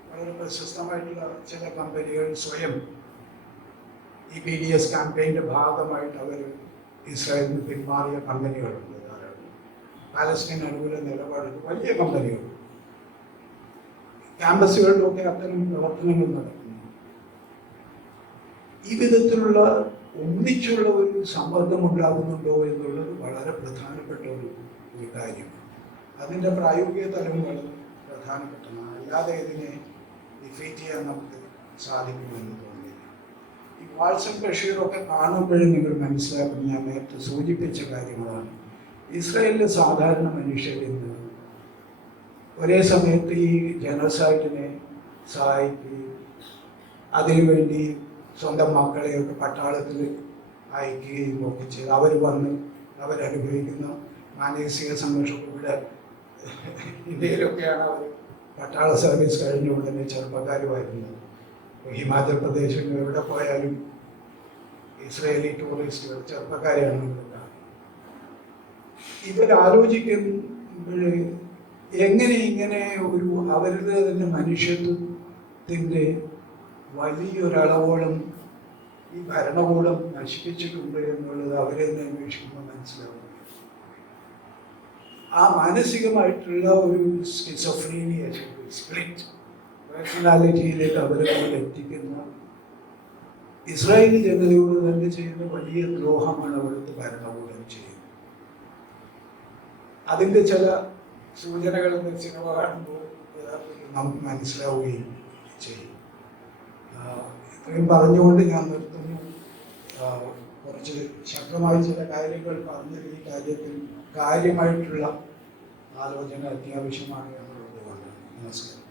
വളരെ പ്രശസ്തമായിട്ടുള്ള ചില കമ്പനികൾ സ്വയം ഈ BDS ക്യാമ്പയിൻ്റെ ഭാഗമായിട്ട് അവർ ഇസ്രായേലിന് പിന്മാറിയ കമ്പനികളുണ്ട്. പാലസ്തീൻ അനുകൂല നിലപാടിൽ വലിയ കമ്പനികൾ ക്യാമ്പസുകളിലൊക്കെ അത്തരം പ്രവർത്തനങ്ങൾ നടക്കുന്നു. ഈ വിധത്തിലുള്ള ഒന്നിച്ചുള്ള ഒരു സമ്മർദ്ദം ഉണ്ടാകുന്നുണ്ടോ എന്നുള്ളത് വളരെ പ്രധാനപ്പെട്ട ഒരു കാര്യമാണ്. അതിൻ്റെ പ്രായോഗിക തലം വളരെ പ്രധാനപ്പെട്ടതാണ്. അല്ലാതെ ഇതിനെ ഡിഫീറ്റ് ചെയ്യാൻ നമുക്ക് സാധിക്കുമെന്ന് തോന്നുന്നില്ല. ഈ വാൾസും ബഷീറൊക്കെ കാണുമ്പോഴും നിങ്ങൾ മനസ്സിലാക്കുന്നത് ഞാൻ നേരത്തെ സൂചിപ്പിച്ച കാര്യങ്ങളാണ്. ഇസ്രായേലിലെ സാധാരണ മനുഷ്യരിൽ നിന്ന് ഒരേ സമയത്ത് ഈ ജനസൈഡിനെ സഹായിക്കുകയും അതിനുവേണ്ടി സ്വന്തം മക്കളെയൊക്കെ പട്ടാളത്തിൽ അയക്കുകയും ഒക്കെ ചെയ്ത് അവർ വന്ന് അവരനുഭവിക്കുന്ന മാനസിക സംഘർഷം. ഇവിടെ ഇന്ത്യയിലൊക്കെയാണ് അവർ പട്ടാള സർവീസ് കഴിഞ്ഞ ഉടനെ ചെറുപ്പക്കാർ വരുന്നത്. ഹിമാചൽ പ്രദേശിൽ എവിടെ പോയാലും ഇസ്രായേലി ടൂറിസ്റ്റുകൾ ചെറുപ്പക്കാരെയാണ് ഇവിടെ. ഇവരാലോചിക്കുമ്പോൾ എങ്ങനെ ഇങ്ങനെ ഒരു അവരുടെ തന്നെ മനുഷ്യത്വത്തിൻ്റെ വലിയൊരളവോളം ഈ ഭരണകൂടം നശിപ്പിച്ചിട്ടുണ്ട് എന്നുള്ളത് അവരെ തന്നെ അന്വേഷിക്കുമ്പോൾ മനസ്സിലാവും. ആ മാനസികമായിട്ടുള്ള ഒരു സ്കിസോഫ്രീനിയ, സ്പ്ലിറ്റ് പേഴ്സണാലിറ്റിയിലേക്ക് അവരെ എത്തിക്കുന്ന ഇസ്രായേലി ജനതയോട് തന്നെ ചെയ്യുന്ന വലിയ ദ്രോഹമാണ് അവിടുത്തെ ഭരണകൂടം ചെയ്യുന്നത്. അതിൻ്റെ ചില സൂചനകൾ സിനിമ കാണുമ്പോൾ നമുക്ക് മനസ്സിലാവുകയും ചെയ്യും. ഇത്രയും പറഞ്ഞുകൊണ്ട് ഞാൻ നിർത്തുന്നു. കുറച്ച് ശക്തമായി ചില കാര്യങ്ങൾ പറഞ്ഞത് ഈ കാര്യത്തിൽ കാര്യമായിട്ടുള്ള ആലോചന അത്യാവശ്യമാണ് എന്നുള്ളത് കൊണ്ടാണ്. നമസ്കാരം.